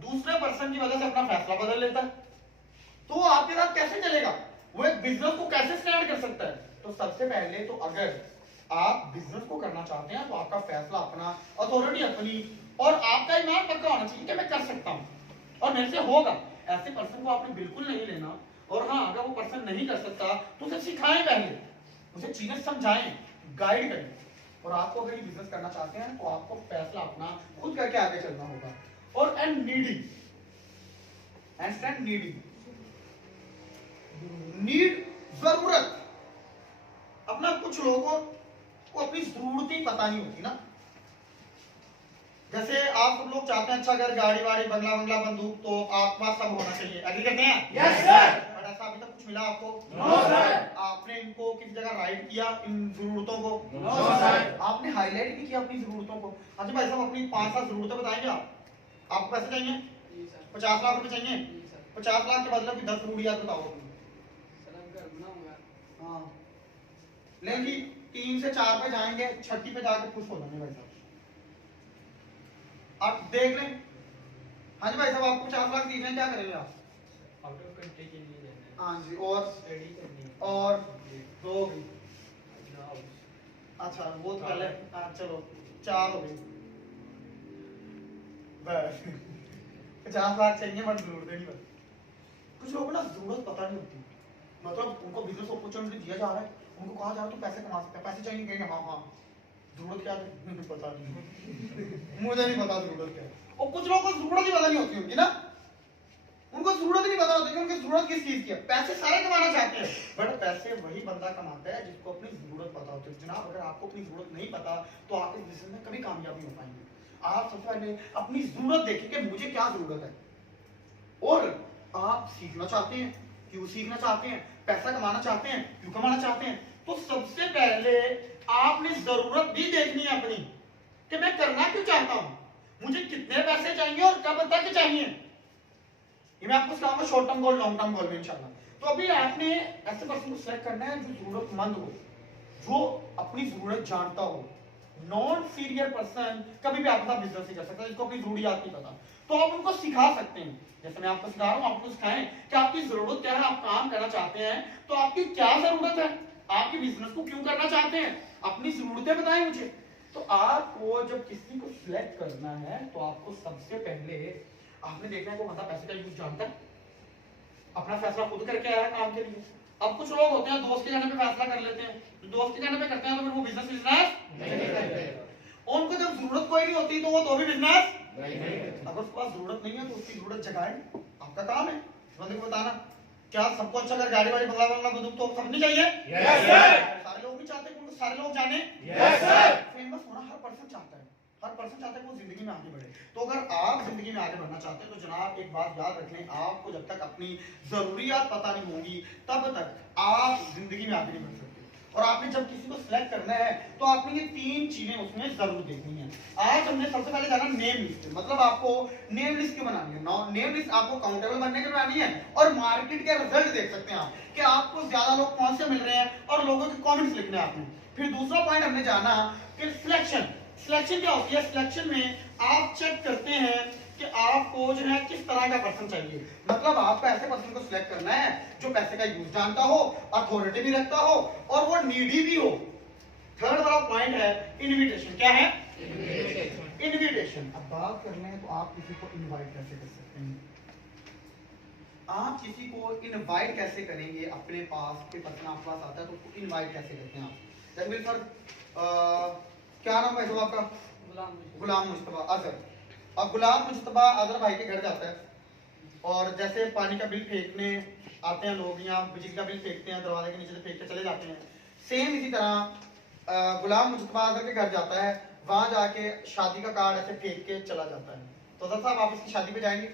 दूसरे पर्सन की वजह से अपना फैसला बदल लेता है, तो वो आपके साथ कैसे चलेगा? वो एक बिजनेस को कैसे स्टैंड कर सकता है? तो सबसे पहले तो अगर आप बिजनेस को करना चाहते हैं तो आपका फैसला अपना, अथॉरिटी अपनी, और आपका ईमान पक्का होना चाहिए कि मैं कर सकता हूं और मेरे से होगा। ऐसे पर्सन को आपने बिल्कुल नहीं लेना। और हाँ, अगर वो पर्सन नहीं कर सकता तो उसे सिखाएं, पहले उसे चीजें समझाएं, गाइड करें। और आपको अगर ये बिजनेस करना चाहते हैं तो आपको फैसला अपना खुद करके आगे चलना होगा। और एंड नीडिंग, नीड जरूरत। अपना कुछ लोगों को अपनी जरूरतें पता नहीं होती ना। जैसे आप सब लोग चाहते हैं अच्छा घर, गाड़ी वाड़ी, बंगला बंगला, बंदूक, तो आपके पास सब होना चाहिए, एग्री करते हैं? Yes sir. बट ऐसा अभी तक कुछ मिला आपको? No sir. आपने इनको किस जगह राइट किया इन जरूरतों को? No sir. आपने हाईलाइट भी किया अपनी जरूरतों को? अच्छा भाई साहब अपनी 5-7 जरूरतें बताएंगे आप। आपको पैसे चाहिए? 50 लाख रुपए चाहिए? 50 लाख के बदले 10 रूढ़ियां बताओ। हाँ, लेकिन 3 से 4 पे जाएंगे, 6 पे जाके खुश हो जाएंगे भाई साहब। आप देख लें। हाँ जी भाई साहब, आपको 50 लाख दिए हैं, क्या करेंगे आप? आउट ऑफ कंट्री के लिए जाना है। हाँ जी, और स्टडी करनी है। और 2 हो गई। जॉब। अच्छा वो तो पहले, हाँ चलो 4 हो गई। बस 50 लाख चाहिए बट जरूरत नहीं। बस कुछ लोगों को ना जरूरत पता नहीं होती। मतलब उनको बिजनेस अपॉर्चुनिटी दिया जा रहा है, उनको कहा जा रहा है तो पैसे कमा सकते हैं, पैसे चाहिए, कहेंगे हाँ हाँ, जरूरत क्या है मुझे पता नहीं, मुझे नहीं पता जरूरत क्या है। और कुछ लोगों को जरूरत ही पता नहीं होती उनकी ना, उनको जरूरत ही नहीं पता होती कि उनकी जरूरत किस चीज की है। पैसे सारे कमाना चाहते हैं बट पैसे पैसे वही बंदा कमाता है जिसको अपनी जरूरत पता होती है। जनाब अगर आपको अपनी जरूरत नहीं पता तो आप इस बिजनेस में कभी कामयाब नहीं हो पाएंगे। आप सबसे पहले अपनी जरूरत देखें कि मुझे क्या जरूरत है, और आप सीखना चाहते हैं, क्यों सीखना चाहते हैं, पैसा कमाना चाहते हैं, क्यों कमाना चाहते हैं, तो सबसे पहले आपने जरूरत भी देखनी है अपनी कि मैं करना क्यों चाहता हूं, मुझे कितने पैसे चाहिए और कब तक चाहिए। ये मैं आपको सिखाऊंगा short term goal, long term goal में इंशाल्लाह। तो अभी आपने ऐसे पर्सन को सिलेक्ट करना है जो जरूरतमंद हो, जो अपनी जरूरत जानता हो। नॉन सीरियर पर्सन कभी भी आपका बिजनेस नहीं कर सकता जिसको अपनी जरूरियात नहीं पता। तो आप उनको सिखा सकते हैं, जैसे मैं आपको सिखा रहा हूं, आपको सिखाएं कि आपकी जरूरत क्या है, आप काम करना चाहते हैं तो आपकी क्या जरूरत है, आपके बिजनेस को क्यों करना चाहते हैं, अपनी जरूरतें बताएं मुझे। तो आपको जब किसी को सिलेक्ट करना है तो आपको सबसे पहले आपने देखना है वो बंदा पैसे का यूज जानता है, अपना फैसला खुद करके आया काम के लिए। अब कुछ लोग होते हैं दोस्त के कहने पे फैसला कर लेते हैं, तो दोस्त के कहने पे करते हैं तो फिर वो बिजनेस नहीं करते। उनको जब जरूरत कोई नहीं होती तो वो तो भी बिजनेस नहीं। अगर उसके पास जरूरत नहीं है तो उसकी जरूरत जगाए, आपका काम है बंदे को बताना। क्या सबको अच्छा अगर गाड़ी वाड़ी बंगला बंगला बंदूक तो सब नहीं चाहिए? Yes sir. सारे लोग भी चाहते हैं कि सारे लोग जाने? Yes sir. फेमस होना हर पर्सन चाहता है, हर पर्सन चाहता है कि वो जिंदगी में आगे बढ़े। तो अगर आप जिंदगी में आगे बढ़ना चाहते हैं तो जनाब एक बात याद रख लें, आपको जब तक अपनी जरूरियात पता नहीं होंगी तब तक आप जिंदगी में आगे नहीं बढ़ सकते। और आपने जब किसी को सिलेक्ट करना है तो आपने ये 3 चीजें उसमें जरूर देखनी है। आज हमने सबसे पहले जाना नेम लिस्ट, मतलब आपको नेम लिस्ट क्यों बनानी है। नेम लिस्ट आपको काउंटेबल बनने के लिए बनानी है और मार्केट के रिजल्ट देख सकते हैं आप कि आपको ज्यादा लोग कौन से मिल रहे हैं और लोगों के कमेंट्स लिखने हैं आपने। फिर दूसरा पॉइंट हमने जाना कि सिलेक्शन। सिलेक्शन क्या होती है? सिलेक्शन में आप चेक करते हैं कि आपको जो है किस तरह का पर्सन चाहिए, मतलब आपको ऐसे पर्सन को सिलेक्ट करना है जो पैसे का यूज जानता हो, अथॉरिटी भी रखता हो और वो नीडी भी हो। थर्ड वाला पॉइंट है इनविटेशन। क्या है? इनविटेशन। अब बात करना है तो आप किसी को इनवाइट कैसे कर सकते हैं, आप किसी को इनवाइट कैसे करेंगे अपने पास, कोई पर्सन आपके पास आता है तो उसको इनवाइट कैसे करते हैं आप। जैसे सर क्या नाम है आपका? गुलाम मुस्तफा अजहर। अब गुलाम मुस्तफा अजहर भाई के घर जाता है और जैसे पानी का बिल फेंकने आते हैं लोग या बिजली का बिल फेंकते हैं, दरवाजे के नीचे से फेंक के चले जाते हैं, सेम इसी तरह गुलाम मुस्तफा अजहर के घर जाता है, वहां जाके शादी का कार्ड ऐसे फेंक के चला जाता है। तो सर साहब आप इसकी शादी पे जाएंगे?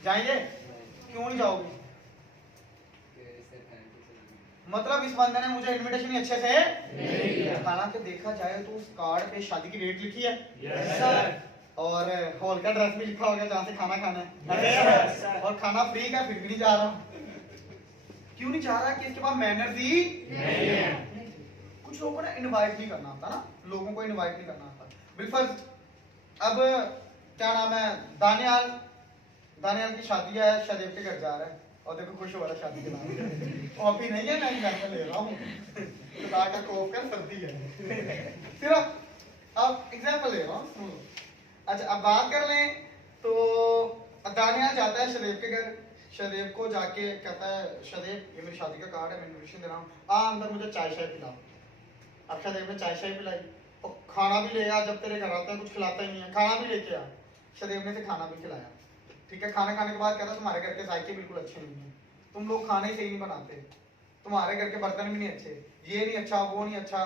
जाएंगे? क्यों नहीं जाओगे? मतलब इस बंदे ने मुझे इनविटेशन ही अच्छे से नहीं दिया। हालांकि देखा जाए तो उस कार्ड पे शादी की डेट लिखी है, यस सर, और हॉल का ड्रेस भी लिखा होगा जहाँ से खाना खाना है, यस सर, और खाना फ्री का, फिर भी नहीं जा रहा। क्यों नहीं जा रहा? कि इसके पास मैनर्स ही नहीं है। कुछ लोगों को ना इनवाइट नहीं करना आता ना, लोगों को इनवाइट नहीं करना आता। बिलफर्ज अब क्या नाम है, दानियाल की शादी है, शादी के घर जा रहा है और देखो खुश हो रहा है शादी के नाम। कॉफी नहीं है, मैं घर में ले रहा हूँ, खुदा का कोफ कर सर्दी है। फिर अब एग्जाम्पल ले रहा हूँ। अच्छा अब बात कर लें तो दानियाल जाता है शदेब के घर, शदेब को जाके कहता है शदेब ये मेरी शादी का कार्ड है, मैं इन्विटेशन दे रहा हूँ, अंदर मुझे चाय शाय पिलाओ। अब शदेब ने चाय शाय पिलाई और खाना भी ले आ, जब तेरे घर आता है कुछ खिलाता ही नहीं है, खाना भी लेके आ। शदेब ने से खाना भी खिलाया, ठीक है। खाना खाने के बाद कहता तुम्हारे घर के जायके बिल्कुल अच्छे नहीं है, तुम लोग खाने सही नहीं बनाते, तुम्हारे घर के बर्तन भी नहीं अच्छे, ये नहीं अच्छा वो नहीं अच्छा,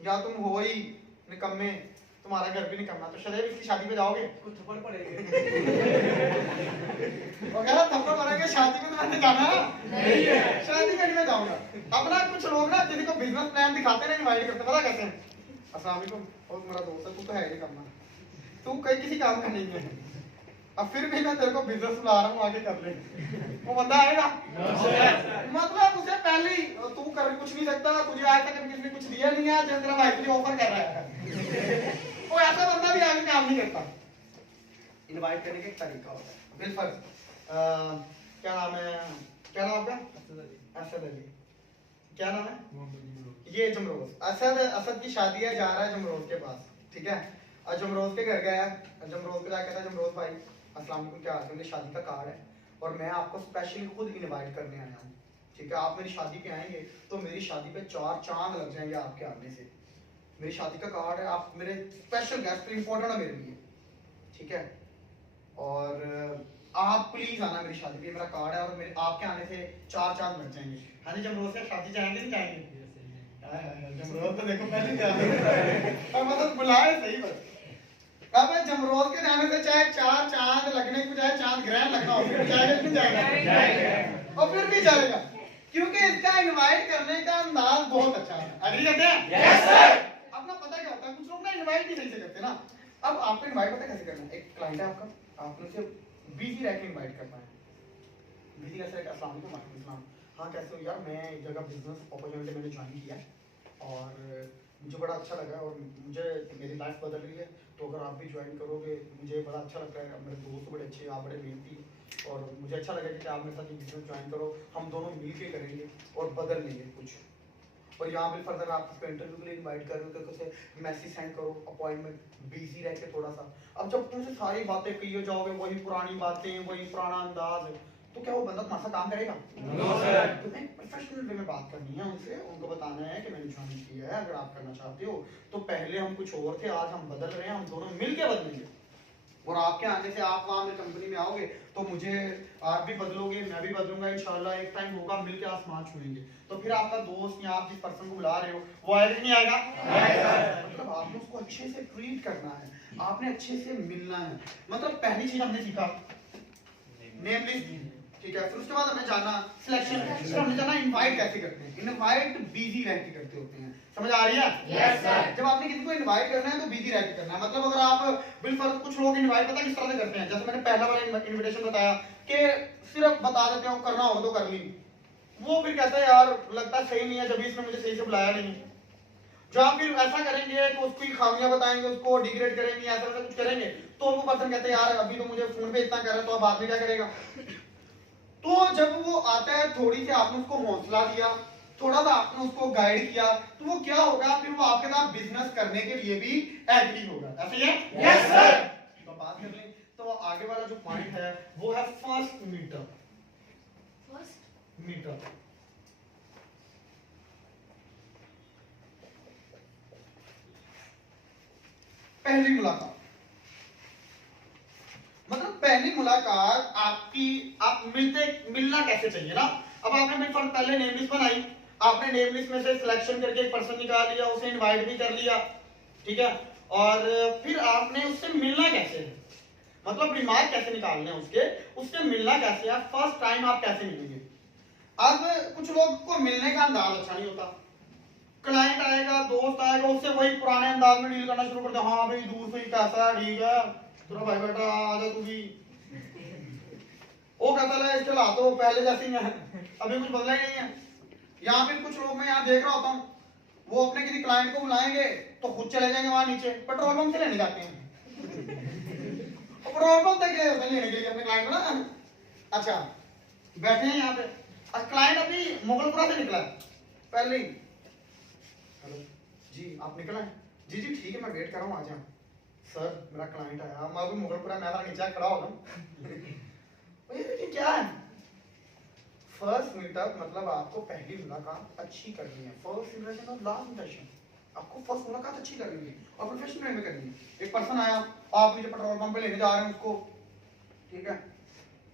या तुम हो ही निकम्मे, तुम्हारा घर भी निकम्मा। तो शदेब इसकी शादी पे जाओगे? कुछ थप्पड़ पड़ेंगे। वो कह रहा थप्पड़ पड़ेंगे, शादी में तो मैंने जाना नहीं है, शादी में नहीं जाऊंगा। अपना कुछ लोग ना किसी को बिजनेस प्लान दिखाते नहीं, इनवाइट करते, पता कैसे? अस्सलाम वालेकुम, और मेरा दोस्त है, तू तो है ही निकम्मा, तू कहीं किसी काम का नहीं है, अब फिर भी मैं तेरे को बिजनेस बुला रहा हूँ, आगे कर ले। वो बंदा आएगा? मतलब उसे पहले ही तू कर कुछ नहीं सकता, तुझे आज तक किसी ने कुछ दिया नहीं है, जब तेरा भाई तुझे ऑफर कर रहा है, वो ऐसा बंदा भी आगे काम नहीं करता। इनवाइट करने का एक तरीका होता है। बिलफर्ज क्या नाम है, क्या नाम आपका? असद अली। क्या नाम है? ये जमरोज। असद की शादी है, जा रहा है जमरोज के पास, ठीक है। और जमरोज के घर गया, जमरोज को जाकर कहता जमरोज भाई अस्सलाम वालेकुम, क्या हाल है, मेरी शादी का कार्ड है और मैं आपको स्पेशली खुद इनवाइट करने आया हूँ, ठीक है। आप मेरी शादी पे आएंगे तो मेरी शादी पे 4 चांद लग जाएंगे आपके आने से, मेरी शादी का कार्ड है, आप मेरे स्पेशल गेस्ट, इंपॉर्टेंट है मेरे लिए, ठीक है। और आप प्लीज आना मेरी शादी पे, मेरा कार्ड है और मेरे आपके आने से 4 चांद बढ़ जाएंगे। हाँ जी, जमरोज से शादी जाएंगे नहीं जाएंगे? जमरोज तो देखो पहले क्या अब मतलब बुलाए सही बस। अब जमरोज के जाने से चाहे 4 चांद लगने को, चाहे चांद ग्रहण लगना हो, फिर जाएगा नहीं जाएगा? और फिर भी जाएगा, क्योंकि इसका इनवाइट करने का अंदाज बहुत अच्छा है। अग्री करते हैं? Yes sir. अपना पता क्या होता है, कुछ लोग ना इनवाइट नहीं सही से करते ना। अब आपको इनवाइट पता कैसे करना है? एक क्लाइंट है आपका, आपने उसे बिजी रह के इनवाइट करना है। बिजी कैसे रह के? अस्सलाम वालेकुम। वालेकुम सलाम। हाँ कैसे हो यार, मैं एक जगह बिजनेस अपॉर्चुनिटी मैंने ज्वाइन किया है और मुझे बड़ा अच्छा लगा है और मुझे मेरी लाइफ बदल रही है, तो अगर आप भी ज्वाइन करोगे मुझे बड़ा अच्छा लगता है। मेरे दोस्त बड़े अच्छे, आप बड़े मेहनती और मुझे अच्छा लगा कि आप मेरे साथ ये बिजनेस ज्वाइन करो, हम दोनों मिल के करेंगे और बदल लेंगे कुछ। और यहाँ पे फर्दर आप इसको इंटरव्यू के लिए इनवाइट कर रहे हो तो उसे मैसेज सेंड करो, अपॉइंटमेंट, बिजी रह के थोड़ा सा। अब जब तुमसे सारी बातें कही जाओगे, वही पुरानी बातें, वही पुराना अंदाज, तो क्या वो बंदा तुम्हारा काम करेगा? No sir. तुम्हें प्रोफेशनल वे में बात करनी है उनसे, उनको बताना है कि मैंने ज्वाइन किया है, अगर आप करना चाहते हो तो पहले हम कुछ और थे, आज हम बदल रहे हैं, हम दोनों मिलके बदलेंगे। और आपके आने से आप वहां मेरी कंपनी में आओगे तो मुझे, आप भी बदलोगे, मैं भी बदलूंगा इंशाल्लाह। एक टाइम होगा मिलके आसमान छूएंगे, तो फिर आपका दोस्त या आप जिस पर्सन को बुला रहे हो वो आएगा कि नहीं आएगा? मतलब आपने उसको अच्छे से ट्रीट करना है, आपने अच्छे से मिलना है। मतलब पहली चीज हमने सीखा नेम लिस्ट, ठीक है। फिर उसके बाद हमने जाना सिलेक्शन, फिर हमने जाना इनवाइट कैसे करते हैं। इनवाइट बिजी रह के करते होते हैं, समझ आ रही है? Yes sir. जब आपने किसी को इनवाइट करना है तो बिजी रह के करना है। मतलब अगर आप बिलफर्ज, कुछ लोग इनवाइट पता किस तरह से करते हैं, जैसे मैंने पहला वाला इनविटेशन बताया कि सिर्फ बता देते हैं करना होगा तो कर ली, वो फिर कहता है यार लगता सही नहीं है जब इसने मुझे सही से बुलाया नहीं। जब फिर ऐसा करेंगे तो उसकी खामियां बताएंगे, उसको डिग्रेड करेंगे, ऐसा वैसा कुछ करेंगे, तो वो पर्सन कहते हैं यार अभी तो मुझे फोन पे इतना कर रहा है तो अब बाद में क्या करेगा? तो जब वो आता है, थोड़ी सी आपने उसको हौसला दिया, थोड़ा सा आपने उसको गाइड किया, तो वो क्या होगा, फिर वो आपके साथ बिजनेस करने के लिए भी एग्री होगा। ऐसे ही है? Yes sir. तो बात कर लें, तो आगे वाला जो पॉइंट है वो है फर्स्ट मीटअप। फर्स्ट मीटअप, पहली मुलाकात। मतलब पहली मुलाकात आपकी, आप मिलना कैसे चाहिए ना। अब आपने मेरे फर्स्ट पहले नेम लिस्ट बनाई, आपने नेम लिस्ट में से सिलेक्शन करके एक पर्सन निकाल लिया, उसे इनवाइट भी कर लिया, ठीक है। और फिर आपने उससे मिलना कैसे है, मतलब रिमार्क कैसे निकालने हैं उससे मिलना कैसे है, फर्स्ट टाइम आप कैसे मिलेंगे। अब कुछ लोग को मिलने का अंदाज अच्छा नहीं होता, क्लाइंट आएगा, दोस्त आएगा, उससे वही पुराने अंदाज में डील करना शुरू करते हैं। हाँ भाई दूर से ही कैसा है, ठीक है, तेरा भाई बेटा आ जा तू भी। वो कहता है इसके ला तो पहले जैसे ही है, अभी कुछ बदला ही नहीं है। यहाँ पे कुछ लोग मैं यहाँ देख रहा होता हूँ, वो अपने किसी क्लाइंट को बुलाएंगे तो खुद चले जाएंगे वहां नीचे पेट्रोल पंप से लेने जाते हैं। पेट्रोल पंप तक गए लेने के लिए अपने क्लाइंट को ना। अच्छा बैठे हैं यहाँ पे, क्लाइंट अभी मुगलपुरा से निकला है पहले ही। हेलो जी, आप निकला है? जी जी ठीक है, मैं वेट कर रहा हूँ, आ जाए। सर मेरा क्लाइंट आया, मैं अभी मुगलपुरा में नीचे खड़ा हो क्या है? फर्स्ट मीटअप मतलब आपको पहली मुलाकात अच्छी करनी है, फर्स्ट इंप्रेशन और लास्ट इंप्रेशन। आपको फर्स्ट मुलाकात अच्छी करनी है और प्रोफेशनल वे में करनी है। एक पर्सन आया, आप मुझे पेट्रोल पंप पे लेने जा रहे हैं उसको, ठीक है,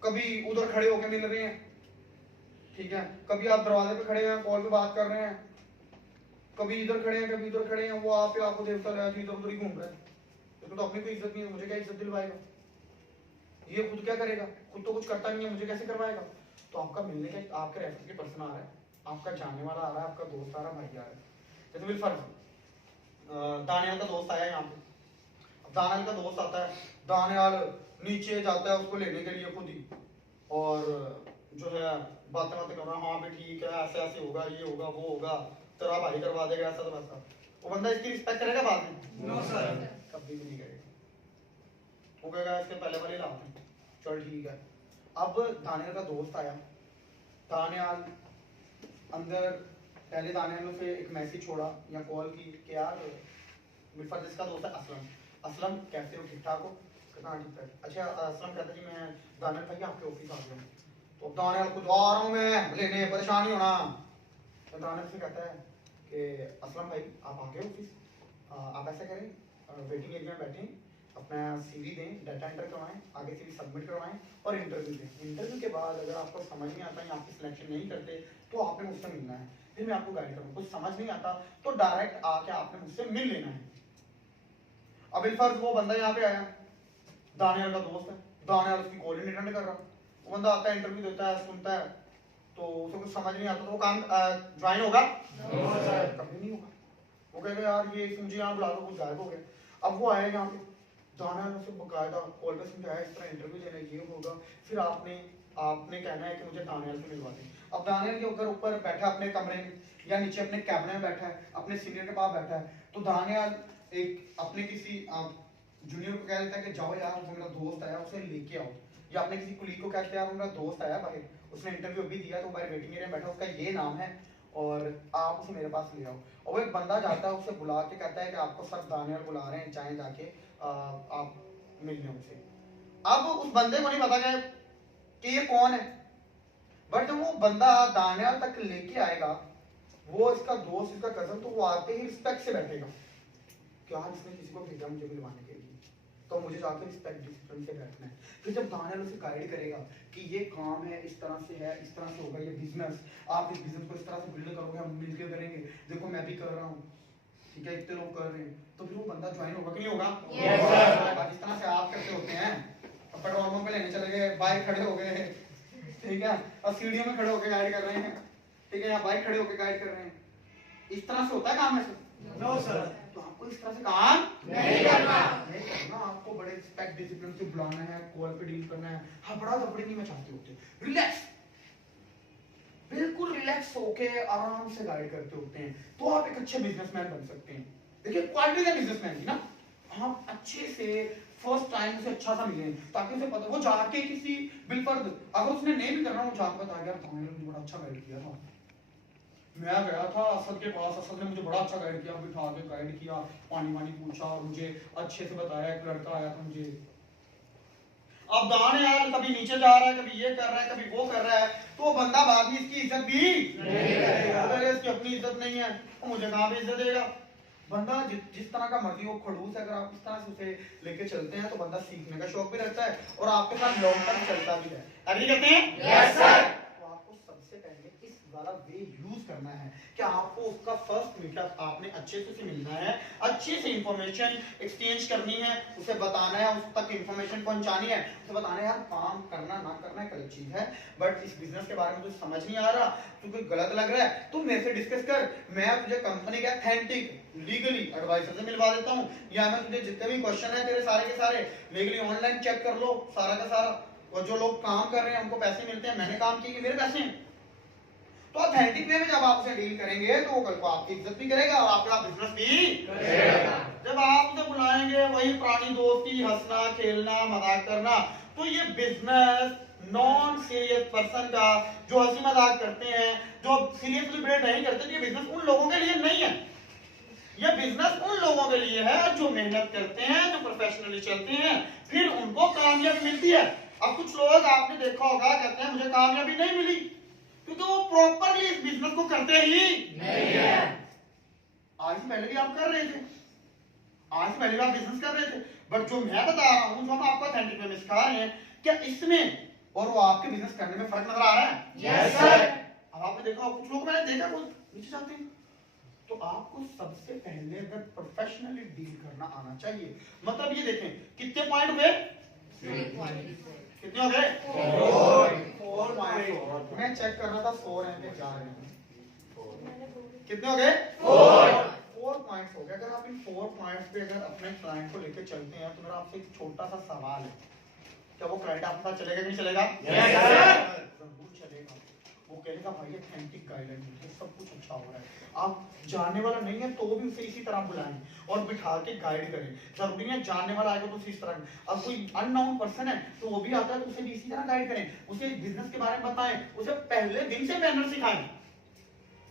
कभी उधर खड़े होकर मिल रहे हैं, ठीक है, कभी आप दरवाजे पे खड़े हैं कॉल पे बात कर रहे हैं, कभी इधर खड़े हैं कभी उधर खड़े हैं, वो आप आपको देखता रहा इधर उधर ही घूम रहा है, इसको तो अपनी कोई इज्जत नहीं है, मुझे क्या इज्जत दिलवाएगा? ये खुद क्या करेगा? खुद तो कुछ करता नहीं है, मुझे कैसे करवाएगा? तो आपका मिलने का, आपके रेफर के पर्सन आ रहा है, आपका जाने वाला आ रहा है, आपका दोस्त आ रहा है, भाई आ रहा है। जैसे बिल फर्ज दानियाल का दोस्त आया यहाँ पे, अब दानियाल का दोस्त आता है, दानियाल नीचे जाता है उसको लेने के लिए खुद ही, और जो है बातें कर रहा है, हाँ भी ठीक है, ऐसे ऐसे होगा, ये होगा वो होगा, तेरा भाई करवा देगा, ऐसा तो वैसा। वो बंदा इसकी रिस्पेक्ट करेगा बाद में? नो सर, कभी भी नहीं करेगा। वो कहेगा इसके पहले वाले लाते हैं, चल ठीक है। अब दानियाल का दोस्त आया, दानियाल अंदर, पहले दानियाल से एक मैसेज छोड़ा या कॉल की कि यार मिर्फा जिसका दोस्त है असलम, असलम कैसे हो, ठीक ठाक हो? कहता हाँ ठीक ठाक। अच्छा असलम कहता जी मैं दानियाल भाई आपके ऑफिस आ गया हूँ। तो दानियाल खुद आ रहा हूँ मैं लेने, परेशान नहीं होना। तो दानियाल से कहता है कि असलम भाई आप आ गए ऑफिस, आप ऐसा करें वेटिंग एरिया में बैठें, अपना सीवी दें, डाटा एंटर करवाएं, आगे सीवी सबमिट करवाएं और इंटरव्यू दें। इंटरव्यू के बाद अगर आपको समझ नहीं आता या आपकी सिलेक्शन नहीं करते तो आपने मुझसे मिलना है, फिर मैं आपको गाइड करूँगा। कुछ समझ नहीं आता तो डायरेक्ट आके आपने मुझसे मिल लेना है। अब फर्ज वो बंदा यहाँ पे आया, दानियाल का दोस्त है, दानियाल उसकी कॉल नहीं अटेंड कर रहा, वो बंदा आता है, इंटरव्यू देता है, सुनता है, तो उसे कुछ समझ नहीं आता तो वो काम ज्वाइन होगा? कभी नहीं होगा। वो कहेगा यार ये मुझे यहाँ बुला दो, कुछ गायब हो गया। अब वो आएगा यहाँ पे, दानियाल उसे बकायदा कॉल पे समझाया इस तरह इंटरव्यू लेना ये होगा, फिर आपने कहना है कि मुझे दानियाल से मिलवा दें। अब दानियाल के ऊपर बैठा अपने कमरे में या नीचे अपने कैबिन में बैठा है, अपने सीनियर के पास बैठा है, तो दानियाल एक अपने किसी जूनियर को कह देता है कि जाओ यार वो मेरा दोस्त आया उसे लेके आओ, या अपने किसी कुलीग को कहते हैं यार मेरा दोस्त आया बाहर, उसने इंटरव्यू अभी दिया तो बाहर वेटिंग एरिया में बैठा, उसका ये नाम है और आप उसे मेरे पास ले आओ। और वो एक बंदा जाता है उसे बुला के कहता है कि आपको सर दानियाल बुला रहे हैं, जाएं जाके आप मिल लें उनसे। अब उस बंदे को नहीं पता कि ये कौन है, बट जब वो बंदा दानियाल तक लेके आएगा, वो इसका दोस्त इसका कजन, तो वो आते ही रिस्पेक्ट से बैठेगा कि आज इसने किसी को भेजा मुझे मिलवाने के लिए, तो मुझे जाकर रिस्पेक्ट डिसिप्लिन से बैठना है। फिर जब दानियाल उसे गाइड करेगा कि ये काम है, इस तरह से है, इस तरह से होगा ये बिजनेस, आप इस बिजनेस को इस तरह से बिल्ड करोगे, हम मिलकर करेंगे, देखो मैं भी कर रहा हूँ, ठीक है, इतने लोग कर रहे हैं, तो फिर वो बंदा ज्वाइन होगा कि नहीं होगा? Yes, sir. आज इस तरह से आप करते होते हैं, पेट्रोल पंप पे लेने चले गए, बाइक खड़े हो गए, ठीक है, और सीढ़ियों में खड़े होकर गाइड कर रहे हैं, ठीक है, या बाइक खड़े होकर गाइड कर रहे हैं, इस तरह से होता है काम ऐसे? No sir. तो आपको इस तरह से काम नहीं करना। नहीं करना, आपको बड़े रिस्पेक्ट डिसिप्लिन से बुलाना है, कॉल पे डील करना है, हाँ बड़ा दबड़े नहीं मैं चाहते होते, रिलैक्स, बिल्कुल रिलैक्स होके आराम से गाइड करते होते हैं, तो आप एक अच्छे बिजनेसमैन बन सकते हैं। देखिए क्वालिटी है बिजनेसमैन की ना, आप अच्छे से फर्स्ट टाइम से अच्छा सा मिले ताकि उसे पता, वो जाके किसी बिलफर्द अगर उसने नहीं भी करना, वो जाके बता गया मुझे बड़ा अच्छा गाइड किया था, मैं गया था असद के पास, असद ने मुझे बड़ा अच्छा गाइड किया, बिठा के गाइड किया, पानी वानी पूछा और मुझे अच्छे से बताया, एक लड़का आया था मुझे। अब दानियाल कभी नीचे जा रहा है, कभी ये कर रहा है, कभी वो कर रहा है, तो वो बंदा बाद में इसकी इज्जत भी नहीं करेगा, अगर इसकी अपनी इज्जत नहीं है तो मुझे कहाँ पे इज्जत देगा। बंदा जिस तरह का मर्जी हो खड़ूस है, अगर आप इस तरह से उसे लेके चलते हैं तो बंदा सीखने का शौक भी रखता है और आपके साथ लॉन्ग टर्म चलता भी है। एग्री करते हैं? Yes sir. तो आपको सबसे पहले इस वाला वे यूज करना है कि आपको उसका फर्स्ट मीटअप आपने अच्छे से मिलना है, अच्छे से इंफॉर्मेशन एक्सचेंज करनी है, उसे बताना है, उस तक इंफॉर्मेशन पहुंचानी है, उसे बताना है यार काम करना ना करना एक अलग चीज है, बट इस बिजनेस के बारे में तुझे समझ नहीं आ रहा, तुझे गलत लग रहा है, तू मेरे से डिस्कस कर, मैं तुझे कंपनी के ऑथेंटिक लीगली एडवाइजर से मिलवा देता हूँ, या मैं तुझे जितने भी क्वेश्चन है तेरे सारे के सारे लीगली ऑनलाइन चेक कर लो सारा का सारा, और जो लोग काम कर रहे हैं उनको पैसे मिलते हैं, मैंने काम किए मेरे पैसे हैं। तो ऑथेंटिक वे में जब आप उसे डील करेंगे तो वो कल को आपकी इज्जत भी करेगा और आपका बिजनेस भी करेगा। जब आप उसे बुलाएंगे वही पुरानी दोस्ती, हंसना खेलना मजाक करना, तो ये बिजनेस नॉन सीरियस पर्सन का जो हंसी मजाक करते हैं, जो सीरियसली बिल्ड नहीं करते, ये बिजनेस उन लोगों के लिए नहीं है। ये बिजनेस उन लोगों के लिए है जो मेहनत करते हैं, जो प्रोफेशनली चलते हैं, फिर उनको कामयाबी मिलती है। अब कुछ लोग आपने देखा होगा कहते हैं मुझे कामयाबी नहीं मिली, क्योंकि वो प्रॉपरली इस बिजनेस को करते ही नहीं है। आज से पहले भी आप कर रहे थे, आज से पहले भी आप बिजनेस कर रहे थे, बट जो मैं बता रहा हूं, जो हम आपको ऑथेंटिक वे में सिखा रहे हैं, क्या इसमें और वो आपके बिजनेस करने में फर्क नजर आ रहा है? Yes sir. अब आपने देखा कुछ लोग, मैंने देखा कुछ नीचे जाते हैं, तो आपको सबसे पहले अगर प्रोफेशनली डील करना आना चाहिए। मतलब ये देखें कितने पॉइंट हुए, कितने हो गए, 4 पॉइंट। मैं चेक कर रहा था 100 रहे थे, 4 रहे कितने हो गए, 4 पॉइंट्स हो गए। अगर आप इन 4 पॉइंट्स पे अगर अपने क्लाइंट को लेकर चलते हैं तो मेरा आपसे एक छोटा सा सवाल है, क्या वो क्लाइंट आपके साथ चलेगा कि नहीं चलेगा? Yes sir. जरूर चलेगा। वो कहेगा भाई ऑथेंटिक गाइडलाइन है, सब कुछ अच्छा हो रहा है, आप जानने वाला नहीं है तो भी उसे इसी तरह बुलाएं और बिठा के गाइड करें। जरूरी है जानने वाला आएगा तो उसे इस तरह, अब कोई अननोन पर्सन है तो वो भी आता है तो उसे भी इसी तरह गाइड करें, उसे बिजनेस के बारे में बताएं, उसे पहले दिन से मैनर सिखाएं,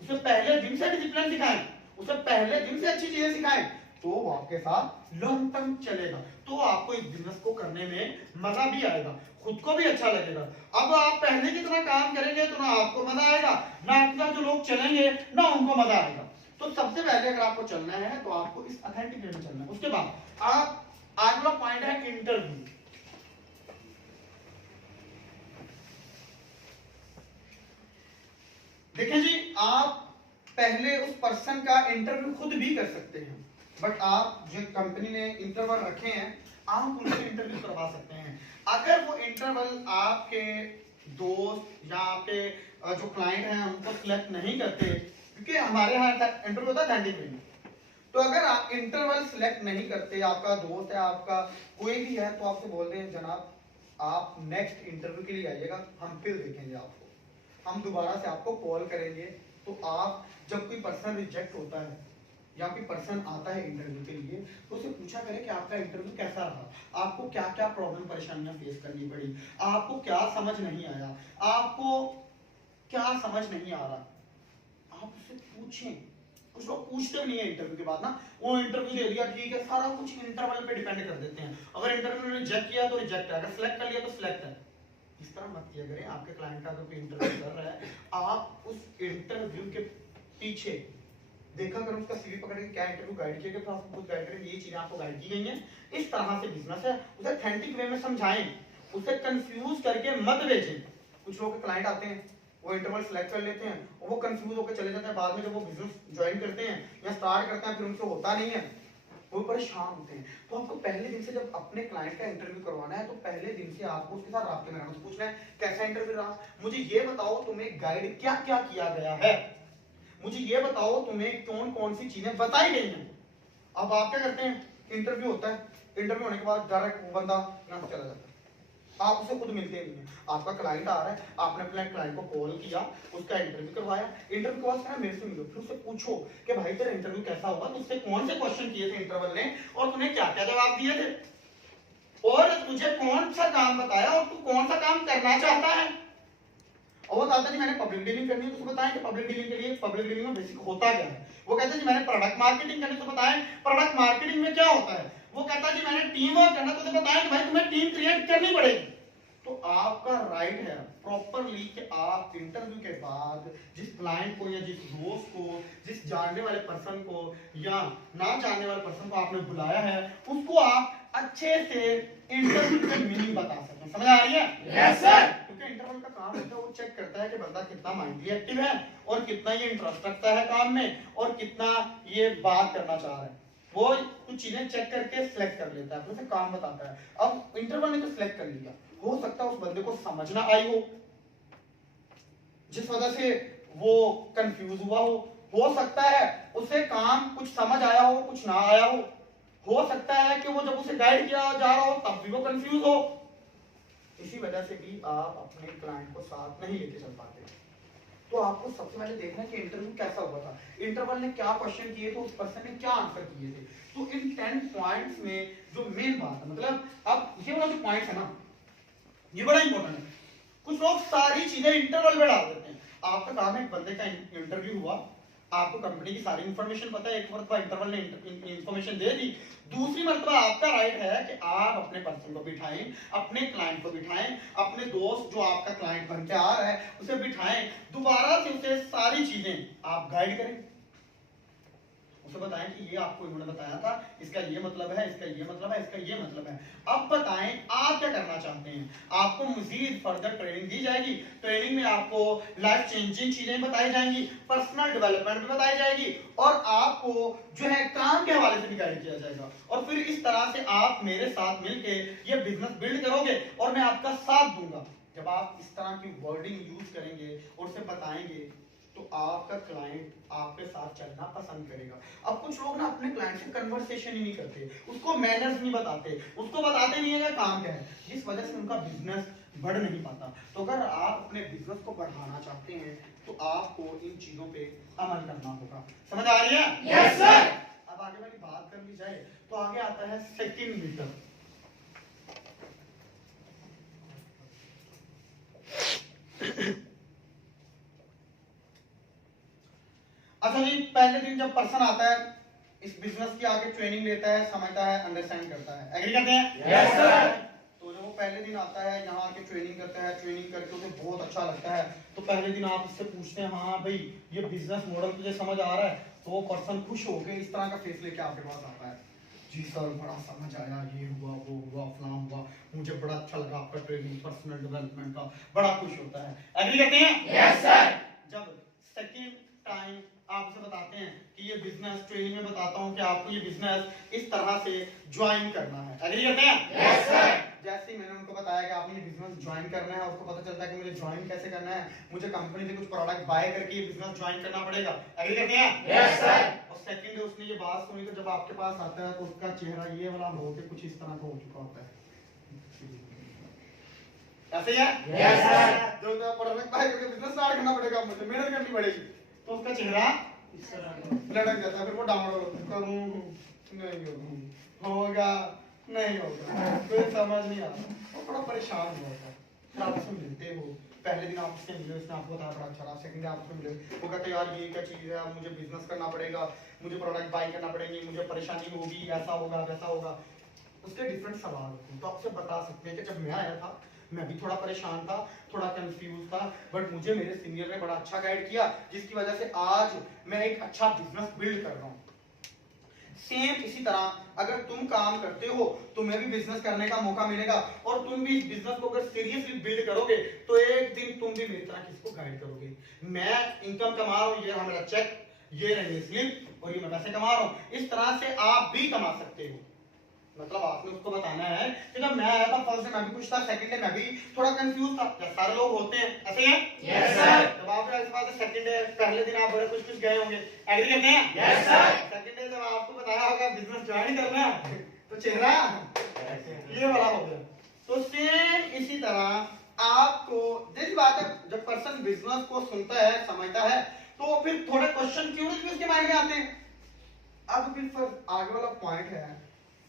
उसे पहले दिन से डिसिप्लिन सिखाएं, उसे पहले दिन से अच्छी चीजें सिखाएं, तो वो आपके साथ लॉन्ग टर्म चलेगा, तो आपको इस बिजनेस को करने में मजा भी आएगा, खुद को भी अच्छा लगेगा। अब आप पहले की तरह काम करेंगे तो ना आपको मजा आएगा, ना आपके साथ जो लोग चलेंगे ना उनको मजा आएगा। तो सबसे पहले अगर आपको चलना है तो आपको इस ऑथेंटिक वे में चलना है। उसके बाद आप आज वाला पॉइंट है इंटरव्यू। देखिए जी, आप पहले उस पर्सन का इंटरव्यू खुद भी कर सकते हैं, बट आप जो कंपनी ने इंटरवल रखे हैं आप उनसे इंटरव्यू करवा सकते हैं। अगर वो इंटरवल आपके दोस्त या आपके जो क्लाइंट हैं उनको सिलेक्ट नहीं करते, क्योंकि हमारे यहाँ इंटरव्यू होता है कैंडिडेट में, तो अगर आप इंटरवल सिलेक्ट नहीं करते, आपका दोस्त है, आपका कोई भी है, तो आपसे बोल रहे हैं जनाब आप नेक्स्ट इंटरव्यू के लिए आइएगा, हम फिर देखेंगे आपको, हम दोबारा से आपको कॉल करेंगे। तो आप जब कोई पर्सन रिजेक्ट होता है या कोई पर्सन आता है इंटरव्यू के लिए, तो उसे पूछा करें कि आपका इंटरव्यू कैसा रहा, आपको क्या क्या प्रॉब्लम परेशानियां फेस करनी पड़ी, आपको क्या समझ नहीं आया, आपको क्या समझ नहीं आ रहा, आप उससे पूछें। कुछ लोग पूछते नहीं है इंटरव्यू के बाद ना, वो इंटरव्यू दे दिया ठीक है, सारा कुछ इंटरवल पे डिपेंड कर देते हैं। अगर इंटरव्यू ने रिजेक्ट किया तो रिजेक्ट है, अगर सिलेक्ट कर लिया तो सिलेक्ट है। इस तरह मत किया करें। आपके क्लाइंट का अगर कोई इंटरव्यू कर रहा है, आप उस इंटरव्यू के पीछे देखा करो उसका सीवी पकड़ के क्या इंटरव्यू गाइड किया गया, तो आपको खुद गाइड करें, ये चीजें आपको गाइड की गई हैं, इस तरह से बिजनेस है। उसे ऑथेंटिक वे में समझाएं, उसे कंफ्यूज करके मत भेजें। कुछ लोग क्लाइंट आते हैं, वो इंटरवल सिलेक्ट कर लेते हैं और वो कंफ्यूज होकर चले जाते हैं, बाद में जब वो बिजनेस ज्वाइन करते हैं या स्टार्ट करते हैं फिर उनसे होता नहीं है, वो परेशान होते हैं। तो आपको पहले दिन से जब अपने क्लाइंट का इंटरव्यू करवाना है, तो पहले दिन से आपको उसके साथ राब्ते में रहना, पूछना है कैसा इंटरव्यू रहा, मुझे ये बताओ तुम्हें गाइड क्या क्या किया गया है, मुझे ये बताओ तुम्हें कौन कौन सी चीजें बताई गई हैं। अब आप क्या करते हैं, इंटरव्यू होता है, इंटरव्यू होने के बाद डायरेक्ट वो बंदा यहाँ से चला जाता है, आप उसे खुद मिलते नहीं है। आपका क्लाइंट आ रहा है, आपने अपने क्लाइंट को कॉल किया, उसका इंटरव्यू करवाया, इंटरव्यू के बाद कहना मेरे से मिलो, फिर उससे पूछो कि भाई तेरा इंटरव्यू कैसा होगा, तुझसे कौन से क्वेश्चन किए थे इंटरवल ने और तूने क्या क्या जवाब दिए थे, और तुझे कौन सा काम बताया और तू कौन सा काम करना चाहता है। और वो कहता है जी मैंने पब्लिक डीलिंग करनी है, तो बताएं कि पब्लिक डीलिंग के लिए पब्लिक डीलिंग में बेसिक होता क्या है। वो कहता है जी मैंने प्रोडक्ट मार्केटिंग करनी, तो बताएं प्रोडक्ट मार्केटिंग में क्या होता है। वो कहता है जी मैंने टीम वर्क करना, तो बताएं कि भाई तुम्हें टीम क्रिएट करनी पड़ेगी। तो आपका राइट है प्रॉपरली कि आप इंटरव्यू के बाद जिस क्लाइंट को या जिस दोस्त को, जिस जानने वाले पर्सन को या ना जानने वाले पर्सन को आपने बुलाया है, उसको आप अच्छे से इंटरव्यू का मीनिंग बता सकें। समझ आ रही है? Yes sir. क्योंकि इंटरव्यू का काम होता है वो चेक करता है कि बंदा कितना माइंडली एक्टिव है और कितना ये इंटरेस्ट रखता है काम में और कितना ये बात करना चाह रहा है। वो कुछ चीजें चेक करके सिलेक्ट कर लेता है, फिर उसे काम बताता है। अब इंटरव्यू ने तो सिलेक्ट कर लिया, हो सकता है उस बंदे को समझ ना आई हो, जिस वजह से वो कंफ्यूज हुआ हो सकता है उसे काम कुछ समझ आया हो कुछ ना आया हो सकता है कि वो जब उसे गाइड किया जा रहा हो तब भी वो कंफ्यूज हो। इसी वजह से भी आप अपने क्लाइंट को साथ नहीं लेके चल पाते। तो आपको सबसे पहले देखना है कि इंटरव्यू कैसा हुआ था, इंटरवल ने क्या क्वेश्चन किए थे, उस पर्सन ने क्या आंसर किए थे। तो इन 10 पॉइंट्स में जो मेन बात है, मतलब अब ये वाला जो पॉइंट है ना, ये बड़ा इंपॉर्टेंट है। कुछ लोग सारी चीजें इंटरवल में डाल देते हैं। आपका काम है एक बंदे का इंटरव्यू हुआ, आपको कंपनी की सारी इंफॉर्मेशन पता है, एक मरतबा इंटरवल ने इंफॉर्मेशन दे दी, दूसरी मरतबा आपका राइट है कि आप अपने पर्सन को बिठाएं, अपने क्लाइंट को बिठाएं, अपने दोस्त जो आपका क्लाइंट बन के आ रहा है उसे बिठाएं, दोबारा से उसे सारी चीजें आप गाइड करें, उसे बताएं कि ये आपको इन्होंने बताया था, इसका ये मतलब है, इसका ये मतलब है, इसका ये मतलब है। अब बताएं आप क्या करना चाहते हैं। आपको मजीद फर्दर ट्रेनिंग दी जाएगी, ट्रेनिंग में आपको लाइफ चेंजिंग चीजें बताई जाएंगी, पर्सनल डेवलपमेंट भी बताई जाएगी और आपको जो है काम के हवाले से भी गाइड किया जाएगा। और फिर इस तरह से आप मेरे साथ मिलके ये बिजनेस बिल्ड करोगे और मैं आपका साथ दूंगा। जब आप इस तरह की वर्डिंग यूज करेंगे और उसे बताएंगे तो आपका क्लाइंट आपके साथ चलना पसंद करेगा। अब कुछ लोग ना अपने क्लाइंट से कन्वर्सेशन ही नहीं करते, उसको मैनर्स नहीं बताते, उसको बताते नहीं है कि काम क्या है, जिस वजह से उनका बिजनेस बढ़ नहीं पाता। तो अगर आप अपने बिजनेस को बढ़ाना चाहते हैं तो आपको इन चीजों पे अमल करना होगा। समझ आ रही है? Yes sir. अब आगे वाली बात कर ली जाए तो आगे आता है सेकंड मीटर। अच्छा जी, पहले दिन जब पर्सन आता है इस बिजनेस की आगे ट्रेनिंग लेता है, समझता है, अंडरस्टैंड करता है, एग्री करते हैं? Yes sir. तो जब वो पहले दिन आता है यहाँ आके ट्रेनिंग करता है, ट्रेनिंग करके उसे बहुत अच्छा लगता है, तो पहले दिन आप उससे पूछते हैं हाँ भाई ये बिजनेस मॉडल तुझे समझ आ रहा है, तो वो पर्सन खुश होकर इस तरह का फेस लेके आपके पास आता है, जी सर बड़ा समझ आया, ये हुआ वो हुआ फलां हुआ, मुझे बड़ा अच्छा लगा आपका ट्रेनिंग पर्सनल डेवलपमेंट का, बड़ा खुश होता है। एग्री करते हैं? Yes sir. जब सेकेंड टाइम आपसे बताते हैं कि ये बिजनेस, ट्रेनिंग में बताता हूँ कि आपको ये बिजनेस इस तरह से ज्वाइन करना है, एग्री करते हैं? Yes sir. जैसे ही मैंने उनको बताया कि आपने ये बिजनेस ज्वाइन करना है, उसको पता चलता है कि मुझे ज्वाइन कैसे करना है, मुझे कंपनी से कुछ प्रोडक्ट बाय करके ये बिजनेस ज्वाइन करना पड़ेगा, एग्री करते हैं? Yes sir. और सेकंड उसने ये बात सुनी, तो जब आपके पास आता है तो उसका चेहरा ये वाला हो के कुछ इस तरह का हो चुका होता है, ऐसे ही है? Yes sir. जो प्रोडक्ट बाय करके बिजनेस स्टार्ट करना पड़ेगा, मुझे मेहनत करनी पड़ेगी, तो उसका चेहरा इस तरह का लटक जाता है, फिर वो डाउनलोड करूं नहीं होगा नहीं होगा, कोई समझ नहीं आता, वो बड़ा परेशान हो जाता है। फिर आप उससे मिलते हो, पहले दिन आप उससे मिले, उसने आपको बताया बड़ा अच्छा रहा, सेकंड डे आप उससे मिले, वो कहते यार ये क्या चीज़ है, मुझे बिजनेस करना पड़ेगा, मुझे प्रोडक्ट बाय करना पड़ेंगे, मुझे परेशानी होगी, ऐसा होगा वैसा होगा, उसके डिफरेंट सवाल होते हैं। तो आपसे बता सकते हैं कि जब मैं आया था मैं भी थोड़ा परेशान था, थोड़ा कंफ्यूज था, बट मुझे मेरे सीनियर ने बड़ा अच्छा गाइड किया, जिसकी वजह से आज मैं एक अच्छा बिजनेस बिल्ड कर रहा हूँ। सेम इसी तरह अगर तुम काम करते हो तुम्हें भी बिजनेस करने का मौका मिलेगा, और तुम भी इस बिजनेस को अगर सीरियसली बिल्ड करोगे तो एक दिन तुम भी मेरी तरह किसी को गाइड करोगे। मैं इनकम कमा रहा हूँ, ये रहा मेरा चेक, ये रही स्लिप, और ये मैं पैसे कमा रहा हूँ, इस तरह से आप भी कमा सकते हो। मतलब आपने उसको बताना है कि जब मैं आया था फर्स्ट डे मैं भी कुछ था, सेकंड डे मैं भी थोड़ा कंफ्यूज था, जब सारे लोग होते हैं, ऐसे ही है? Yes sir. जब आप इस बात से सेकंड डे पहले दिन आप बड़े कुछ गए होंगे, एग्री करते हैं? Yes sir. सेकंड डे जब आपको बताया होगा बिजनेस ज्वाइन करना है, तो चेहरा ये वाला हो गया। तो सेम इसी तरह आपको जैसी बात है, जब पर्सन बिजनेस को सुनता है समझता है तो फिर थोड़े क्वेश्चन क्यों नहीं उसके माइंड में आते हैं। अब फिर आगे वाला पॉइंट है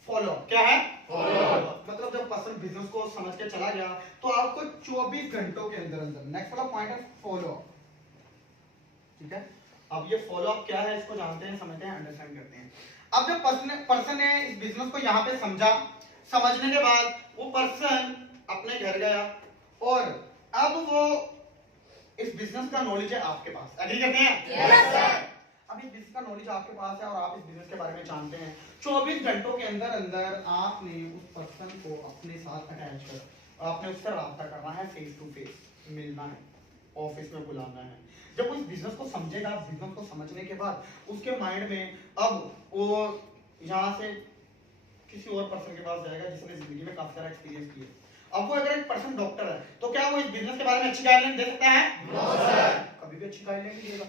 फॉलो। क्या है? फॉलो। मतलब जब पर्सन बिजनेस को समझ के चला गया तो आपको 24 घंटों के अंदर अंदर, नेक्स्ट वाला पॉइंट है फॉलो, ठीक है? अब ये फॉलो अप क्या है इसको जानते हैं, समझते हैं, अंडरस्टैंड करते हैं। अब जब पर्सन ने इस बिजनेस को यहाँ पे समझा, समझने के बाद वो पर्सन अपने घर गया और अब वो इस बिजनेस का नॉलेज है आपके पास, एग्री करते हैं? Yes sir. अब इस बिजनेस का नॉलेज आपके पास है और आप इस बिजनेस के बारे में जानते हैं। 24 घंटों के अंदर अंदर आपने उस पर्सन को अपने साथ अटैच कर, आपने उससे राब्ता करना है, फेस टू फेस मिलना है, ऑफिस में बुलाना है। जब वो इस बिजनेस को समझेगा, बिजनेस को समझने के बाद उसके माइंड में अब वो यहाँ से किसी और पर्सन के पास जाएगा जिसने जिंदगी में काफी सारा एक्सपीरियंस किया। अब वो अगर एक पर्सन डॉक्टर है तो क्या वो इस बिजनेस के बारे में अच्छी गाइडलाइन दे सकता है? No sir. कभी भी अच्छी गाइडलाइन नहीं देगा।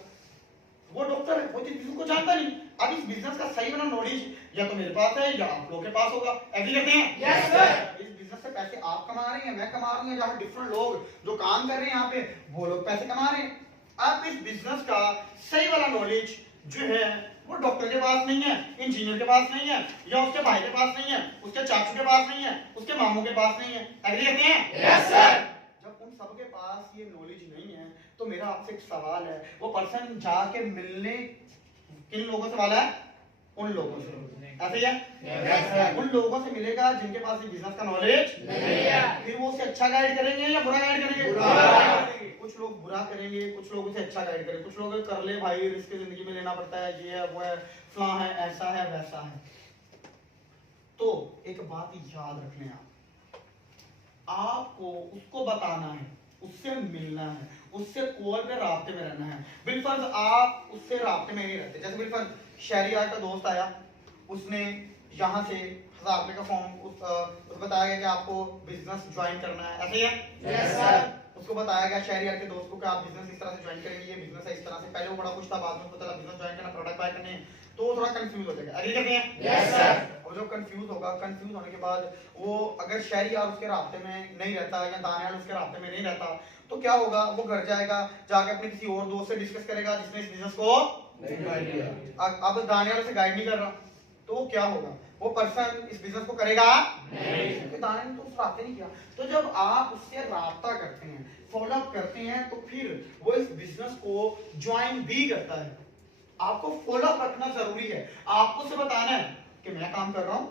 वो डॉक्टर है, वो इस बिजनेस को जानता नहीं। अब इस बिजनेस का सही वाला नॉलेज या तो मेरे पास है या आप लोगों के पास होगा, एग्री करते हैं? Yes sir. इस बिजनेस से पैसे आप कमा रहे हैं, मैं कमा रही हूँ, जहाँ डिफरेंट लोग जो काम कर रहे हैं यहाँ पे वो लोग पैसे कमा रहे हैं। अब इस बिजनेस का सही वाला नॉलेज जो है वो डॉक्टर के पास नहीं है, इंजीनियर के पास नहीं है, या उसके भाई के पास नहीं है, उसके चाचू के पास नहीं है, उसके मामू के पास नहीं है, एग्री करते हैं? Yes sir. जब उन सबके पास ये नॉलेज नहीं है तो मेरा आपसे एक सवाल है, वो पर्सन जाके मिलने किन लोगों से वाला है? उन लोगों से, ऐसे ही है? Yes sir. उन लोगों से मिलेगा जिनके पास ये बिजनेस का नॉलेज नहीं है। फिर वो उसे अच्छा गाइड करेंगे या बुरा गाइड करेंगे? बुरा। कुछ लोग बुरा करेंगे, कुछ लोग उसे अच्छा गाइड करेंगे, कुछ लोग कर ले भाई रिस्क जिंदगी में लेना पड़ता है, ये है वो है फलां है ऐसा है वैसा है। तो एक बात याद रख लें, आपको उसको बताना है, उससे मिलना है, उससे कॉल पे राब्ते में रहना है। बिलफर्ज आप उससे राब्ते में नहीं रहते, जैसे बिलफर्ज शहरियार का दोस्त आया, उसने यहाँ से 1000 रुपए का फॉर्म उसको बताया गया कि आपको बिजनेस ज्वाइन करना है, ऐसे ही है? Yes sir. उसको बताया गया शहरियार के दोस्त को कि आप बिजनेस इस तरह से ज्वाइन करेंगे, ये बिजनेस है इस तरह से। पहले वो बड़ा खुश था, बाद में उसको चला बिजनेस ज्वाइन करना, प्रोडक्ट बाय करने, तो वो थोड़ा कंफ्यूज हो जाएगा, एग्री करते हैं? Yes sir. और जो कंफ्यूज होगा, कंफ्यूज होने के बाद वो अगर शहरियार उसके रास्ते में नहीं रहता या दानियाल उसके रास्ते में नहीं रहता तो क्या होगा, वो घर जाएगा, जाके अपने किसी और दोस्त से डिस्कस करेगा जिसने इस बिजनेस को नहीं ज्वाइन किया। अब दानियाल उसे गाइड नहीं कर रहा, तो वो क्या होगा, वो पर्सन इस बिजनेस को करेगा नहीं, क्योंकि दानियाल ने तो उस रास्ते नहीं किया। तो जब आप उससे राब्ता करते हैं, फॉलो अप करते हैं, तो फिर वो इस बिजनेस को ज्वाइन भी करता है। आपको फॉलो अप रखना जरूरी है, आपको उसे बताना है कि मैं काम कर रहा हूं,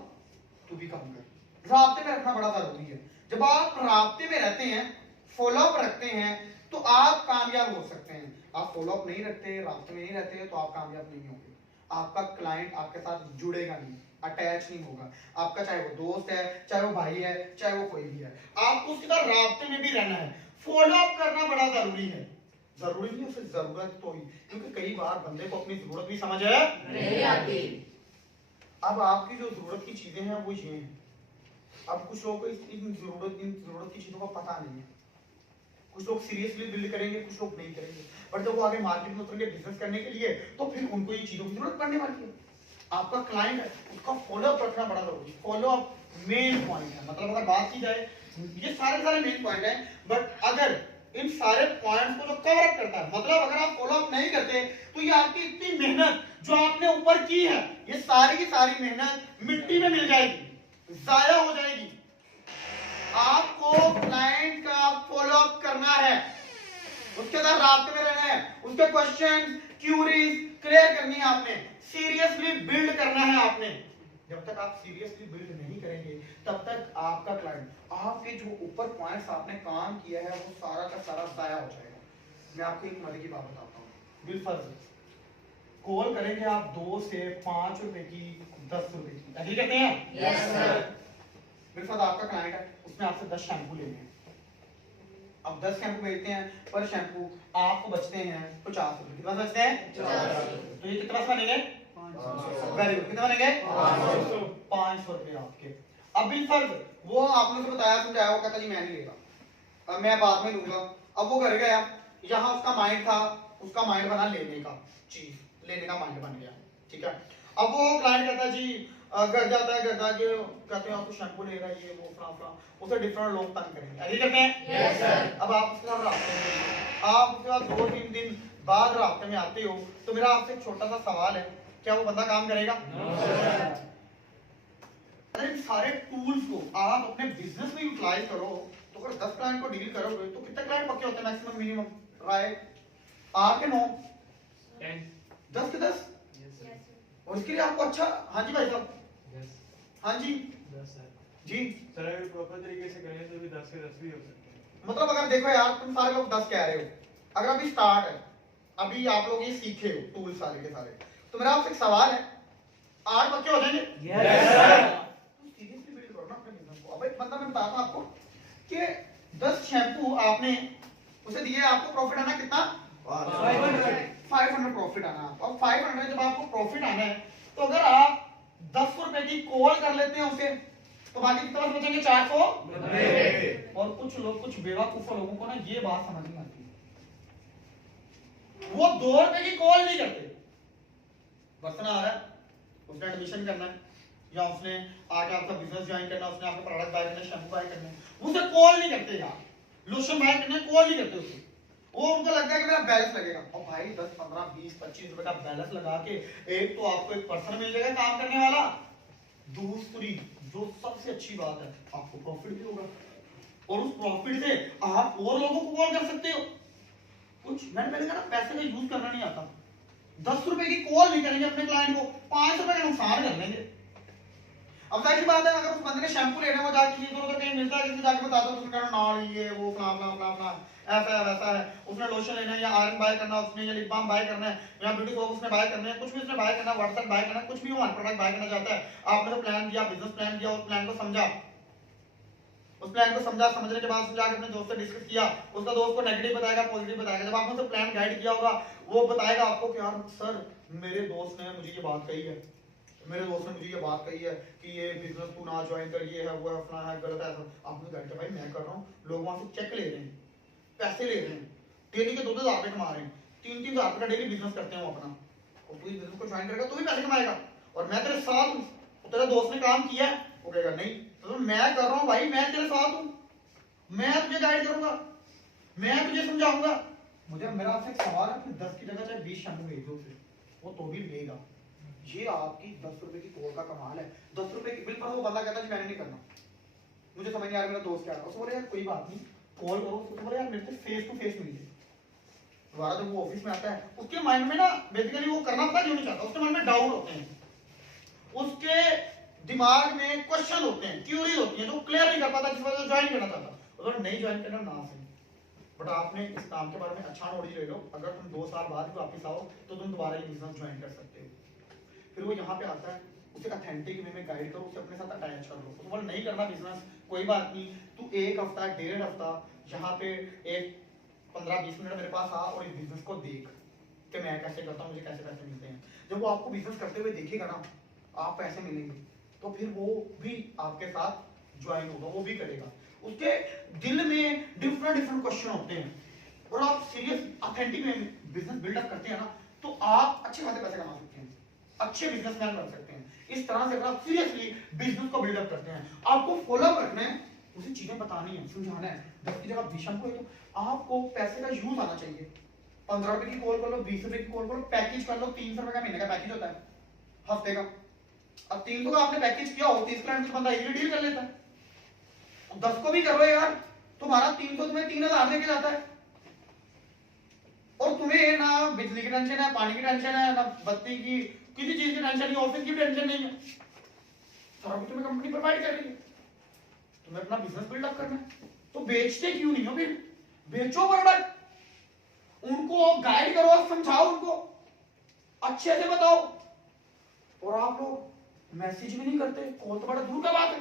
तू भी काम कर। राब्ते में रखना बड़ा जरूरी है। जब आप राब्ते में रहते हैं, फॉलो अप रखते हैं, तो आप कामयाब हो सकते हैं। आप फॉलो अप नहीं रखते, राब्ते में नहीं रहते, तो आप कामयाब नहीं होंगे। आपका क्लाइंट आपके साथ जुड़ेगा नहीं, अटैच नहीं होगा। आपका चाहे वो दोस्त है, चाहे वो भाई है, चाहे वो कोई भी है, आपको उसके साथ राब्ते में भी रहना है। फॉलो अप करना बड़ा जरूरी है। जरूरी नहीं है सिर्फ जरूरत तो ही, क्योंकि कई बार बंदे को अपनी जरूरत भी समझ नहीं आती। अब आपकी जो जरूरत की चीजें हैं वो ये हैं। अब कुछ लोगों को इन जरूरत की चीजों का पता नहीं है। कुछ लोग सीरियसली बिल्ड करेंगे, कुछ लोग नहीं करेंगे, बट जब वो आगे मार्केट में उतरेंगे बिजनेस करने के लिए, तो फिर उनको ये चीजों की जरूरत पड़ने वाली है। आपका क्लाइंट है, उसका फॉलो अप रखना बड़ा जरूरी है। फॉलो अप मेन पॉइंट है। मतलब अगर बात की जाए, ये सारे मेन पॉइंट है, बट अगर इन सारे पॉइंट्स को जो कवर अप करता है, मतलब अगर आप फॉलो अप नहीं करते तो ये आपकी इतनी मेहनत जो आपने ऊपर की है, ये सारी की सारी मेहनत मिट्टी में मिल जाएगी, जाया हो जाएगी। आपको क्लाइंट का फॉलो अप करना है, उसके साथ राब्ते में रहना है, उसके क्वेश्चन क्यूरीज क्लियर करनी है, आपने सीरियसली बिल्ड करना है। आपने जब तक आप सीरियसली बिल्ड नहीं करेंगे तब तक आपका क्लाइंट, आपके जो ऊपर पॉइंट्स आपने काम किया है वो सारा का सारा जाया हो जाएगा। मैं आपको एक मजे की बात बताता हूँ। बिलफर्ज कॉल करेंगे आप 2 से 5 रुपए की, 10 रुपए की, एग्री करते हैं? Yes sir. बिलफर्ज आपका क्लाइंट है, उसमें आपसे 10 शैम्पू लेने हैं। अब 10 शैम्पू बेचते हैं, पर शैम्पू आपको बचते हैं 50 रुपए। कितना बचते हैं? 50। तो ये कितना बनेंगे? 500। Very good. कितना बनेंगे? 500 रुपए आपके। अब बिलफर्ज वो आपने तो बताया, समझाया, वो कहता जी मैं नहीं लेगा, अब मैं बाद में लूंगा। अब वो घर गया, यहाँ उसका माइंड था, उसका माइंड बना लेने का, चीज लेने का माइंड बन गया, ठीक है। अब वो क्लाइंट कहता है जी, घर जाता है, घर जाके कहते हैं आपको शैम्पू ले रहा है, ये वो फला, उसे डिफरेंट लोग तंग करेंगे, एग्री करते हैं? Yes sir. अब आप उसके साथ रास्ते में, आप उसके बाद 2-3 दिन बाद रास्ते में आते हो, तो मेरा आपसे एक छोटा सा सवाल है, क्या वो बंदा काम करेगा? अरे इन सारे टूल्स को आप अपने बिजनेस में यूटिलाइज करो, तो अगर 10 क्लाइंट को डील करोगे तो कितने क्लाइंट पक्के होते हैं मैक्सिमम मिनिमम? राइट, 8 के 9, 10 10 के 10। yes sir और इसके लिए आपको अच्छा, हाँ जी भाई साहब, yes हाँ जी 10 सर जी, सर अगर प्रॉपर तरीके से करें तो भी 10 के 10 भी हो सकते हैं। मतलब अगर देखो यार, तुम सारे लोग 10 कह रहे हो, अगर अभी स्टार्ट है, अभी आप लोग ये सीखे हो टूल सारे के सारे, तो मेरा आपसे एक सवाल है, 8 पक्के हो जाएंगे? Yes sir. सीरियसली बिल्ड करो ना अपने बिजनेस को। अब एक बंदा, मैं बताता हूं आपको कि 10 शैम्पू आपने उसे दिए, आपको प्रॉफिट आना कितना? 500 प्रॉफिट आना आपको। अब 500 जब आपको प्रॉफिट आना है, तो अगर आप 10 रुपए की कॉल कर लेते हैं उसे, तो बाकी कितना बचेंगे? 400। और कुछ लोग, कुछ बेवकूफ लोगों को ना ये बात समझ नहीं आती, वो 2 रुपए की कॉल नहीं करते। पर्सन आ रहा है, उसने एडमिशन करना है, या उसने आके आपका बिजनेस ज्वाइन करना, उसने आपका प्रोडक्ट बाय करना, शैम्पू बाय करना है, उसे कॉल नहीं करते यार, लोशन बाय करना, कॉल नहीं करते उसे। वो उनको लगता है कि मेरा बैलेंस लगेगा, और भाई 10, 15, 20, 25 रुपए का बैलेंस लगा के एक तो आपको एक पर्सन मिल जाएगा काम करने वाला, दूसरी जो सबसे अच्छी बात है, आपको प्रॉफिट भी होगा, और उस प्रॉफिट से आप और लोगों को कॉल कर सकते हो। कुछ मैंने पहले कहा ना, पैसे का यूज करना नहीं आता। 10 रुपए की कॉल नहीं करेंगे अपने क्लाइंट को, 5 रुपए का नुकसान कर लेंगे। अब जाहिर सी बात है, अगर उस बंदे ने शैम्पू लेना, वो जाके चीजों को कहीं मिलता है, किसी जाके बताता है, उसने कहा ना ये वो फला ऐसा है वैसा है, उसने लोशन लेना है, या आयरन बाय करना उसने, या लिप बाम बाय करना है, या ब्यूटी सोप उसने बाय करना है, कुछ भी उसने बाय करना है, व्हाट्सएप बाय करना है, कुछ भी वो प्रोडक्ट बाय करना चाहता है, आपने तो प्लान दिया, बिजनेस प्लान दिया, उस प्लान को समझा, उस प्लान को समझने के बाद जाकर अपने दोस्त से डिस्कस किया, उसका दोस्त को नेगेटिव बताएगा, पॉजिटिव बताएगा। जब आपने उसे प्लान गाइड किया होगा, वो बताएगा आपको कि यार सर, मेरे दोस्त ने मुझे ये बात कही है, मेरे दोस्त ने मुझे ये बात कही है कि ये बिजनेस तू ना ज्वाइन कर, ये है वो है, फलाना है, गलत है, ऐसा। आपने गाइड किया, भाई मैं कर रहा हूँ, लोग वहां से चेक ले रहे हैं, पैसे ले रहे हैं, डेली के 2-2 हज़ार कमा रहे हैं, 3-3 हज़ार का डेली बिजनेस करते हैं वो अपना, और तू इस बिजनेस को ज्वाइन करेगा तो भी पैसे कमाएगा, और मैं तेरे साथ हूँ। तो तेरा दोस्त ने काम किया है, वो कहेगा नहीं, तो मैं कर रहा हूँ भाई, मैं तेरे साथ हूँ, मैं तुझे गाइड करूंगा, मैं तुझे समझाऊंगा। मुझे, मेरा आपसे एक सवाल है, 10 की जगह चाहे 20 शैम्पू भेज दो उसे, वो तो भी लेगा। ये आपकी 10 रुपए की कॉल का कमाल है। 10 रुपए की बिल पर वो बंदा कहता है मैंने नहीं करना, मुझे समझ नहीं आ रहा, मेरा दोस्त क्या है, उसको बोले यार कोई बात नहीं, कॉल करो उसको, बोले यार मेरे से फेस टू फेस मिलिए। दोबारा जब वो ऑफिस में आता है, उसके माइंड में ना बेसिकली वो करना पता क्यों नहीं चाहता, उसके माइंड में डाउट होते हैं, उसके दिमाग में क्वेश्चन होते हैं, क्यूरीज होती हैं, जो क्लियर नहीं कर पाता, जिस वजह से ज्वाइन करना चाहता। अगर नहीं ज्वाइन करना ना सही, बट आपने इस काम के बारे में अच्छा नॉलेज ले लो, अगर तुम 2 साल बाद भी वापस आओ तो तुम दोबारा ये बिजनेस ज्वाइन कर सकते हो। फिर वो यहाँ पे आता है, उसे ऑथेंटिक वे में गाइड करो, उसे अपने साथ अटैच कर लो। उसको बोलो नहीं करना बिजनेस, कोई बात नहीं, तू एक हफ्ता 1.5 हफ्ता यहाँ पे एक 15-20 मिनट मेरे पास आ और इस बिजनेस को देख कि मैं कैसे करता हूँ, मुझे कैसे पैसे मिलते हैं। जब वो आपको बिजनेस करते हुए देखेगा ना, आप पैसे मिलेंगे, तो फिर वो भी आपके साथ ज्वाइन होगा, वो भी करेगा। उसके दिल में डिफरेंट क्वेश्चन होते हैं, और आप सीरियस ऑथेंटिक में बिजनेस बिल्डअप करते हैं ना, तो आप अच्छे खासे पैसे कमा सकते हैं, अच्छे बिजनेसमैन बन सकते हैं। इस तरह से अगर आप सीरियसली बिजनेस को बिल्डअप करते हैं, आपको फॉलो करना है, उसे चीजें बतानी है, समझाना है। 10 की जगह 20 हमको है, तो आपको पैसे का यूज आना चाहिए। 15 रुपए की कॉल कर लो, 20 रुपए की कॉल कर लो, पैकेज कर लो, 300 रुपए का महीने का पैकेज होता है, हफ्ते का। अब 300 का आपने पैकेज किया हो, 30 क्लाइंट बंदा इजीली डील कर लेता है। 10 को भी करो यार, तुम्हारा 300 तुम्हें 3000 देके जाता है, और तुम्हें ना बिजली की टेंशन है, पानी की टेंशन है, ना बत्ती की, किसी चीज की टेंशन नहीं, ऑफिस की टेंशन नहीं है, सारा कुछ तुम्हें कंपनी प्रोवाइड कर रही है। तुम्हें अपना बिजनेस बिल्डअप करना है, तो बेचते क्यों नहीं हो? फिर बेचो प्रोडक्ट, उनको गाइड करो, समझाओ, उनको अच्छे से बताओ। और आप लोग मैसेज भी नहीं करते, कॉल तो बड़ा दूर का बात है।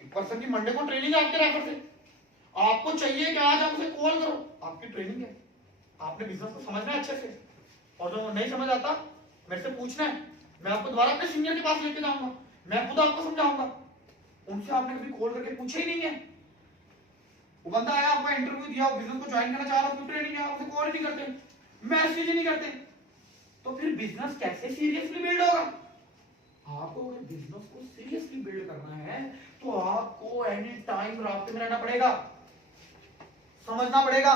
एक पर्सन की मंडे को ट्रेनिंग है आपके रेफर से, आपको चाहिए कि आज आप उसे कॉल करो, आपकी ट्रेनिंग है, आपने बिजनेस को समझना है अच्छे से, और जो नहीं समझ आता मेरे से पूछना है, मैं आपको दोबारा अपने सीनियर के पास लेके जाऊंगा, मैं खुद आपको समझाऊंगा। उनसे आपने कभी कॉल करके पूछा ही नहीं है। वो बंदा आया, आपका इंटरव्यू दिया, बिजनेस को ज्वाइन करना चाह रहा, ट्रेनिंग है, उसे कॉल नहीं करते, मैसेज ही नहीं करते, तो फिर बिजनेस कैसे सीरियसली बिल्ड होगा? आपको अगर बिजनेस को सीरियसली बिल्ड करना है, तो आपको एनी टाइम रास्ते में रहना पड़ेगा, समझना पड़ेगा,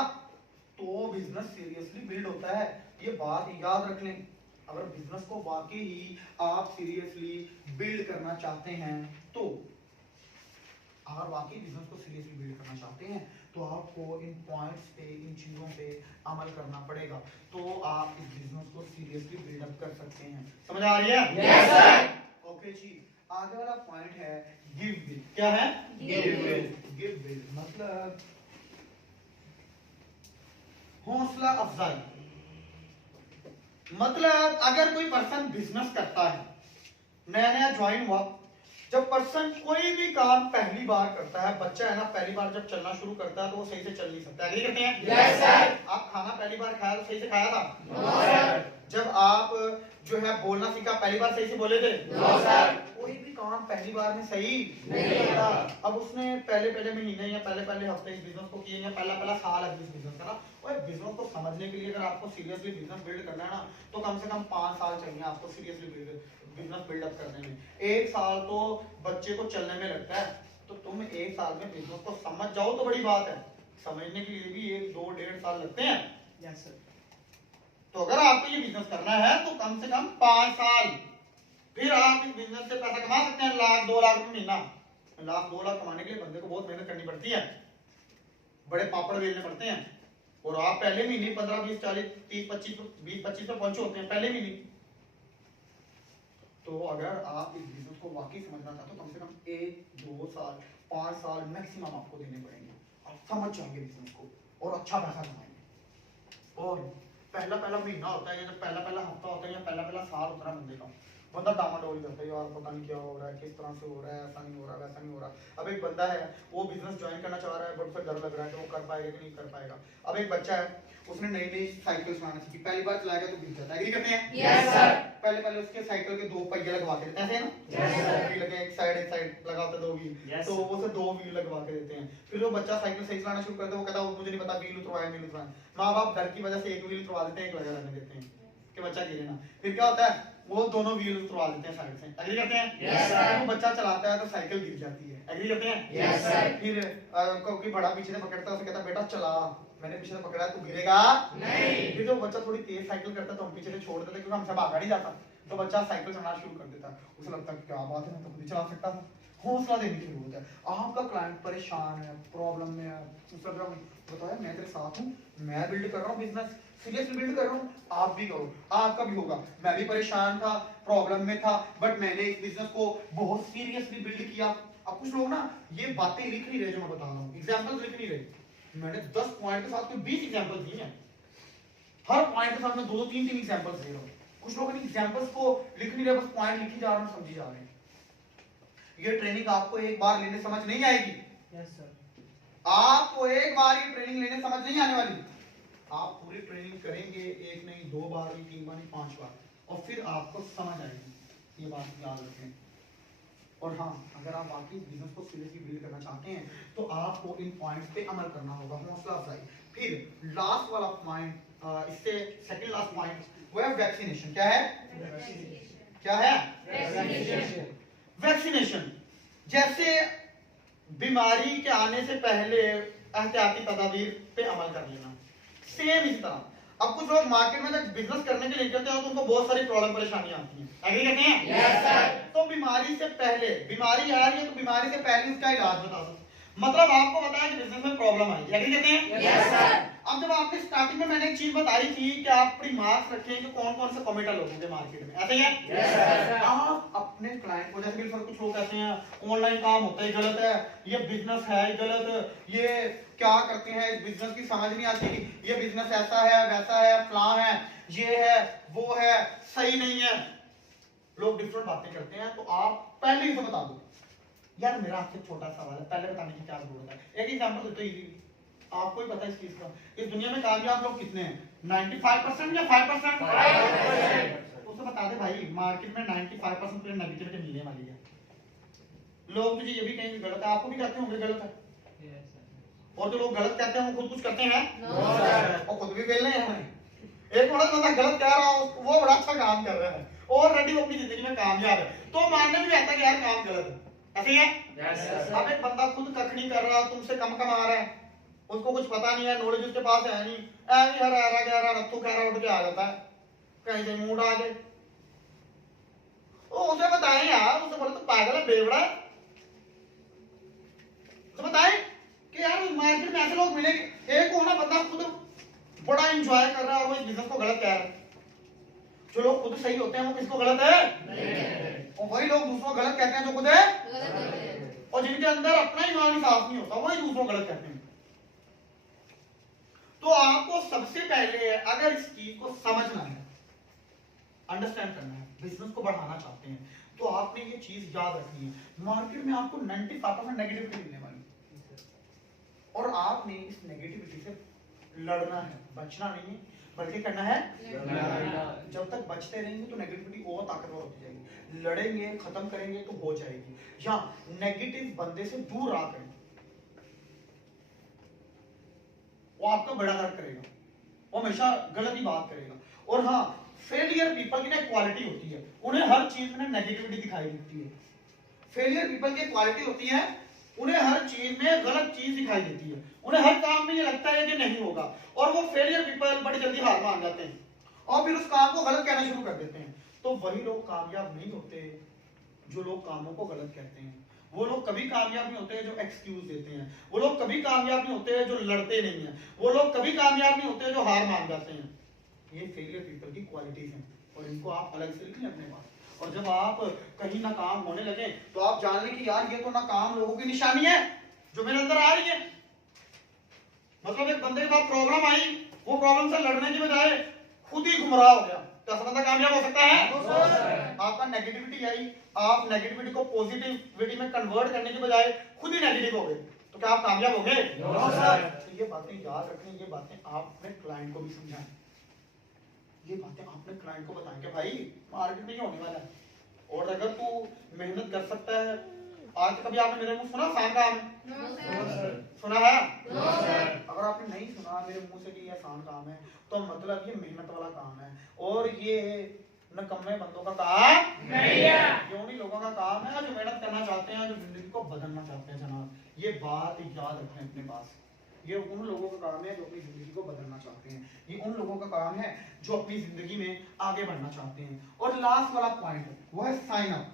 तो बिजनेस सीरियसली बिल्ड होता है। ये बात याद रख लें। अगर बिजनेस को वाकई ही आप सीरियसली बिल्ड करना चाहते हैं, तो अगर वाकई बिजनेस को सीरियसली बिल्ड करना चाहते हैं, तो आपको इन पॉइंट्स पे, इन चीजों पे अमल करना पड़ेगा, तो आप इस बिजनेस को सीरियसली बिल्डअप कर सकते हैं। समझ आ रही है? Yes sir. ओके जी, आगे वाला पॉइंट है गिव विल। क्या है? Give will. गिव विल मतलब हौसला अफजाई। मतलब अगर कोई पर्सन बिजनेस करता है, नया नया ज्वाइन हुआ, जब पर्सन कोई भी काम पहली बार करता है, बच्चा है ना, पहली बार जब चलना शुरू करता है तो वो सही से चल नहीं सकता। एग्री करते हैं? Yes sir. आप खाना पहली बार खाया तो सही से खाया था? No sir. जब आप जो है बोलना सीखा, पहली बार सही से बोले थे? No sir. कोई भी काम पहली बार में सही नहीं होता। अब उसने पहले महीने या पहले हफ्ते इस बिजनेस को किए, या पहला साल है इस बिजनेस का ना, और बिजनेस को समझने के लिए अगर आपको सीरियसली बिजनेस बिल्ड करना है ना, तो कम से कम 5 साल चाहिए आपको सीरियसली बिजनेस बिल्डअप करने में। 1 साल तो बच्चे को चलने में लगता है, तो तुम 1 साल में बिजनेस को समझ जाओ तो बड़ी बात है, समझने के लिए भी 1, 2, 1.5 साल लगते हैं। Yes sir. तो अगर आपको ये बिजनेस करना है तो कम से कम 5 साल, फिर आप इस बिजनेस से पैसा कमा सकते हैं, 1 लाख 2 लाख रुपए महीना। 1 लाख 2 लाख कमाने के लिए बंदे को बहुत मेहनत करनी पड़ती है, बड़े पापड़ बेलने पड़ते हैं, और आप पहले महीने 15, 20, 40, 30, 25, 20, 25 पे पहुंचे होते हैं पहले महीने। तो अगर आप इस बिजनेस को वाकई समझना चाहते हो, कम से कम 1, 2 साल, 5 साल मैक्सिमम आपको देने पड़ेंगे। आप समझ जाएंगे बिजनेस को और अच्छा पैसा कमाएंगे। और पहला महीना होता है, या जब पहला हफ्ता होता है, या पहला साल होता है बंदे का, बंदा डामाडोल करता है, यार पता नहीं क्या हो रहा है, किस तरह से हो रहा है, ऐसा नहीं हो रहा, वैसा नहीं हो रहा। अब एक बंदा है, वो बिजनेस ज्वाइन करना चाह रहा है, बट उसे डर लग रहा है कि वो कर पाएगा कि नहीं कर पाएगा। अब एक बच्चा है, उसने नई साइकिल चलाना सीखी, पहली बार चलाएगा तो गिर जाता है। एग्री करते हैं? Yes sir. पहले उसके साइकिल के 2 पहिए लगवा के देते हैं, ऐसे है ना? Yes sir. व्हील लगे, एक साइड लगाते 2 व्हील, Yes. तो वो से 2 व्हील लगवा के देते हैं। फिर वो बच्चा साइकिल सही चलाना शुरू करता है, वो कहता है मुझे नहीं पता, व्हील उतरवाए। माँ बाप डर की वजह से एक व्हील उतरवा देते हैं, एक लगा रहने देते हैं कि बच्चा गिरे ना। फिर क्या होता है, वो दोनों व्हील उतरवा देते हैं साइड से। एग्री करते हैं? Yes, sir. वो बच्चा चलाता है तो साइकिल गिर जाती है। एग्री करते हैं? Yes, sir. फिर कोई बड़ा पीछे से पकड़ता है, उसे कहता है बेटा चला, मैंने पीछे से पकड़ा है, तू गिरेगा नहीं। फिर जो बच्चा थोड़ी तेज साइकिल करता है तो हम पीछे से छोड़ देते हैं, क्योंकि हमसे भागा नहीं जाता, तो बच्चा साइकिल चलाना शुरू कर देता है। उसे लगता है क्या बात है, मैं तो खुद ही चला सकता था। हौसला देने की जरूरत है। आपका क्लाइंट परेशान है, प्रॉब्लम में है, उसे लग रहा है बताया मैं तेरे साथ हूँ, मैं बिल्ड कर रहा हूँ बिजनेस, सीरियसली बिल्ड कर रहा हूँ, आप भी करो, आपका भी होगा। मैं भी परेशान था, प्रॉब्लम में था, बट मैंने इस बिजनेस को बहुत सीरियसली बिल्ड किया। अब कुछ लोग ना ये बातें लिख नहीं रहे जो मैं बता रहा हूँ, एग्जाम्पल लिख नहीं रहे। मैंने 10 पॉइंट के साथ कोई 20 एग्जाम्पल दिए हैं, हर पॉइंट के साथ मैं 2-3 एग्जाम्पल दे रहा हूँ, कुछ लोग एग्जांपल्स को लिख नहीं रहे, बस पॉइंट लिखी जा रहे हैं, समझी जा रहे हैं। ये ट्रेनिंग आपको एक बार लेने समझ नहीं आएगी। Yes sir. आपको एक बार ये ट्रेनिंग लेने समझ नहीं आने वाली। आप पूरी ट्रेनिंग करेंगे, एक नहीं, 2 बार नहीं, 3 बार नहीं, 5 बार, और फिर आपको समझ आएगी। ये बात याद रखें। और हाँ, अगर आप वाकई बिजनेस को सीरियसली बिल्ड करना चाहते हैं तो आपको इन पॉइंट्स पे अमल करना होगा, हौसला अफजाई। फिर लास्ट वाला पॉइंट, इससे सेकंड लास्ट पॉइंट, वो है वैक्सीनेशन। क्या है? क्या है? वैक्सीनेशन। जैसे बीमारी के आने से पहले एहतियाती तदाबीर पे अमल कर लेना, सेम इसी तरह। अब कुछ लोग मार्केट में जब बिजनेस करने के लिए निकलते हैं तो उनको बहुत सारी प्रॉब्लम परेशानियां आती हैं, एग्री करते हैं? Yes, sir. तो बीमारी से पहले, बीमारी आ रही है तो बीमारी से पहले उसका इलाज बता सकते, मतलब आपको बताया कि बिजनेस में प्रॉब्लम आई, एग्री करते हैं? Yes, sir. अब जब आपने स्टार्टिंग में मैंने एक चीज बताई थी कि आप रिमार्क्स रखें कि कौन कौन से कमिटल होंगे मार्केट में, ऐसे ही है? Yes, sir. आप अपने क्लाइंट को, जैसे बिल्कुल कुछ लोग कहते हैं ऑनलाइन काम होता है गलत है, ये बिजनेस है गलत, ये क्या करते हैं, इस बिजनेस की समझ नहीं आती, ये बिजनेस ऐसा है वैसा है फलां है, ये है वो है, सही नहीं है, लोग डिफरेंट बातें करते हैं। तो आप पहले ही तो बता दो यार मेरा आपसे छोटा सवाल है, पहले बताने की क्या जरूरत है। एक एग्जांपल देते ही आपको ही पता है इस चीज का, इस दुनिया में कामयाब लोग कितने हैं? 95% या 5%? 5%। उसको बता दे भाई, मार्केट में 95% पे नेगेटिविटी मिलने वाली है। लोग तुझे ये भी कहेंगे गलत है, आपको भी कहते होंगे गलत है, और जो लोग गलत कहते हैं वो खुद कुछ करते हैं और खुद भी फेल नहीं है। एक बड़ा बंदा गलत कह रहा हो, वो बड़ा अच्छा काम कर रहा है, ऑलरेडी वो अपनी जिंदगी में कामयाब है, तो मानने में भी आता है कि यार काम गलत है, ऐसे ही है? Yes, sir. अब एक बंदा खुद कख नहीं कर रहा, तुमसे कम कमा रहा है, उसको कुछ पता नहीं है, नॉलेज उसके पास है नहीं, ऐसे हर आ रहा रत्तू कह रहा उठ के आ जाता है, कहीं से मूड आ गए, उसे बताएं यार, उसे बोले तो पागल है बेवड़ा है, तो बताएं कि यार मार्केट में ऐसे लोग मिलेंगे। एक होना बंदा खुद बड़ा एंजॉय कर रहा है और वो इस बिजनेस को गलत कह रहा है। जो लोग खुद सही होते हैं वो किसको गलत है? और वही लोग दूसरों को गलत कहते हैं जो खुद है, और जिनके अंदर अपना ईमान साफ नहीं होता वही दूसरों को गलत कहते हैं। तो आपको सबसे पहले अगर इस चीज को समझना है, अंडरस्टैंड करना है, बिजनेस को बढ़ाना चाहते हैं, तो आपने ये चीज याद रखनी है, मार्केट में आपको 95% नेगेटिविटी मिलने वाली है, और आपने इस नेगेटिविटी से लड़ना है, बचना नहीं है, बल्कि करना है। जब तक बचते रहेंगे तो नेगेटिविटी और ताकतवर होती जाएगी, लड़ेंगे खत्म करेंगे तो हो जाएगी। या नेगेटिव बंदे से दूर रहा करें, वो आपका बड़ा दर्द करेगा, वो हमेशा गलत ही बात करेगा। और हाँ, फेलियर पीपल की ना क्वालिटी होती है, उन्हें हर चीज में नेगेटिविटी दिखाई देती है। फेलियर पीपल की क्वालिटी होती है, उन्हें हर चीज में गलत चीज दिखाई देती है, उन्हें हर काम में ये लगता है कि नहीं होगा, और वो फेलियर पीपल बड़ी जल्दी हार मान जाते हैं और फिर उस काम को गलत कहना शुरू कर देते हैं। तो वही लोग कामयाब नहीं होते जो लोग कामों को गलत कहते हैं, वो लोग कभी कामयाब नहीं होते जो एक्सक्यूज देते हैं, वो लोग कभी कामयाब नहीं होते जो लड़ते नहीं हैं, वो लोग कभी कामयाब नहीं होते जो हार मान जाते हैं। ये फेलियर पीपल की क्वालिटीज हैं और इनको आप अलग से लिख लें अपने पास। और जब आप कहीं नाकाम होने लगे तो आप जान लें कि यार ये तो नाकाम लोगों की निशानी है जो मेरे अंदर आ रही है। मतलब एक बंदे के पास प्रॉब्लम आई, वो प्रॉब्लम से लड़ने की बजाय खुद ही गुमराह हो गया, क्या बंदा कामयाब हो सकता है? आपका नेगेटिविटी आई, आप नेगेटिविटी को पॉजिटिविटी में कन्वर्ट करने की बजाय खुद ही नेगेटिव हो गए, तो क्या आप कामयाब हो गए? तो ये बातें याद रखनी, ये बातें आप अपने क्लाइंट को भी समझाएं, ये बातें आपने क्लाइंट को बताएं कि भाई मार्केट में ये होने वाला है, और अगर तू मेहनत कर सकता है। आज कभी आपने मेरे मुंह सुना आसान काम है? सुना है? अगर आपने नहीं सुना मेरे मुंह से कि ये आसान काम है, तो मतलब ये मेहनत वाला काम है, और ये नकम्मे बंदों का काम नहीं है, ये उन्हीं लोगों का काम है जो मेहनत करना चाहते हैं, जो जिंदगी को बदलना चाहते हैं। जनाब, ये बात याद रखें अपने पास, ये उन लोगों का काम है जो अपनी जिंदगी को बदलना चाहते हैं, ये उन लोगों का काम है जो अपनी जिंदगी में आगे बढ़ना चाहते हैं। और लास्ट वाला पॉइंट वो है साइन अप।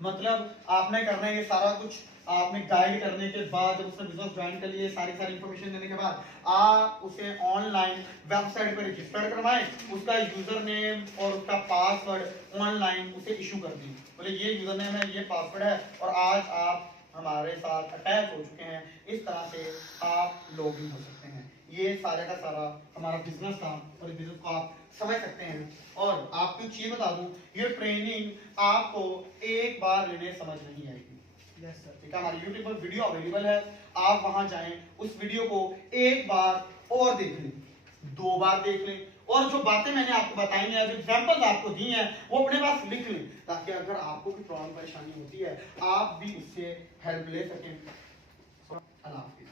मतलब आपने करना है ये सारा कुछ, आपने गाइड करने के बाद जब उसने बिजनेस ज्वाइन कर लिए, सारी इंफॉर्मेशन देने के बाद आप उसे ऑनलाइन वेबसाइट पर रजिस्टर करवाएं, उसका यूजर नेम और उसका पासवर्ड ऑनलाइन उसे इशू कर दें, बोले ये यूजर नेम है, ये पासवर्ड है, और आज आप हमारे साथ अटैच हो चुके हैं। इस तरह से आप लॉगिन हो सकते हैं। ये सारा का सारा हमारा बिजनेस था और इस बिजनेस को आप समझ सकते हैं। और आपको चीज बता दूं, ये ट्रेनिंग आपको एक बार लेने समझ नहीं आएगी। Yes sir. ठीक है, हमारे YouTube पर वीडियो अवेलेबल है, आप वहां जाएं, उस वीडियो को एक बार और देख लें, 2 बार देख लें, और जो बातें मैंने आपको बताई हैं, जो एग्जांपल्स आपको दी हैं, वो अपने पास लिख लें, ताकि अगर आपको कोई प्रॉब्लम परेशानी होती है आप भी उससे हेल्प ले सकें। अल्लाह हाफिज़।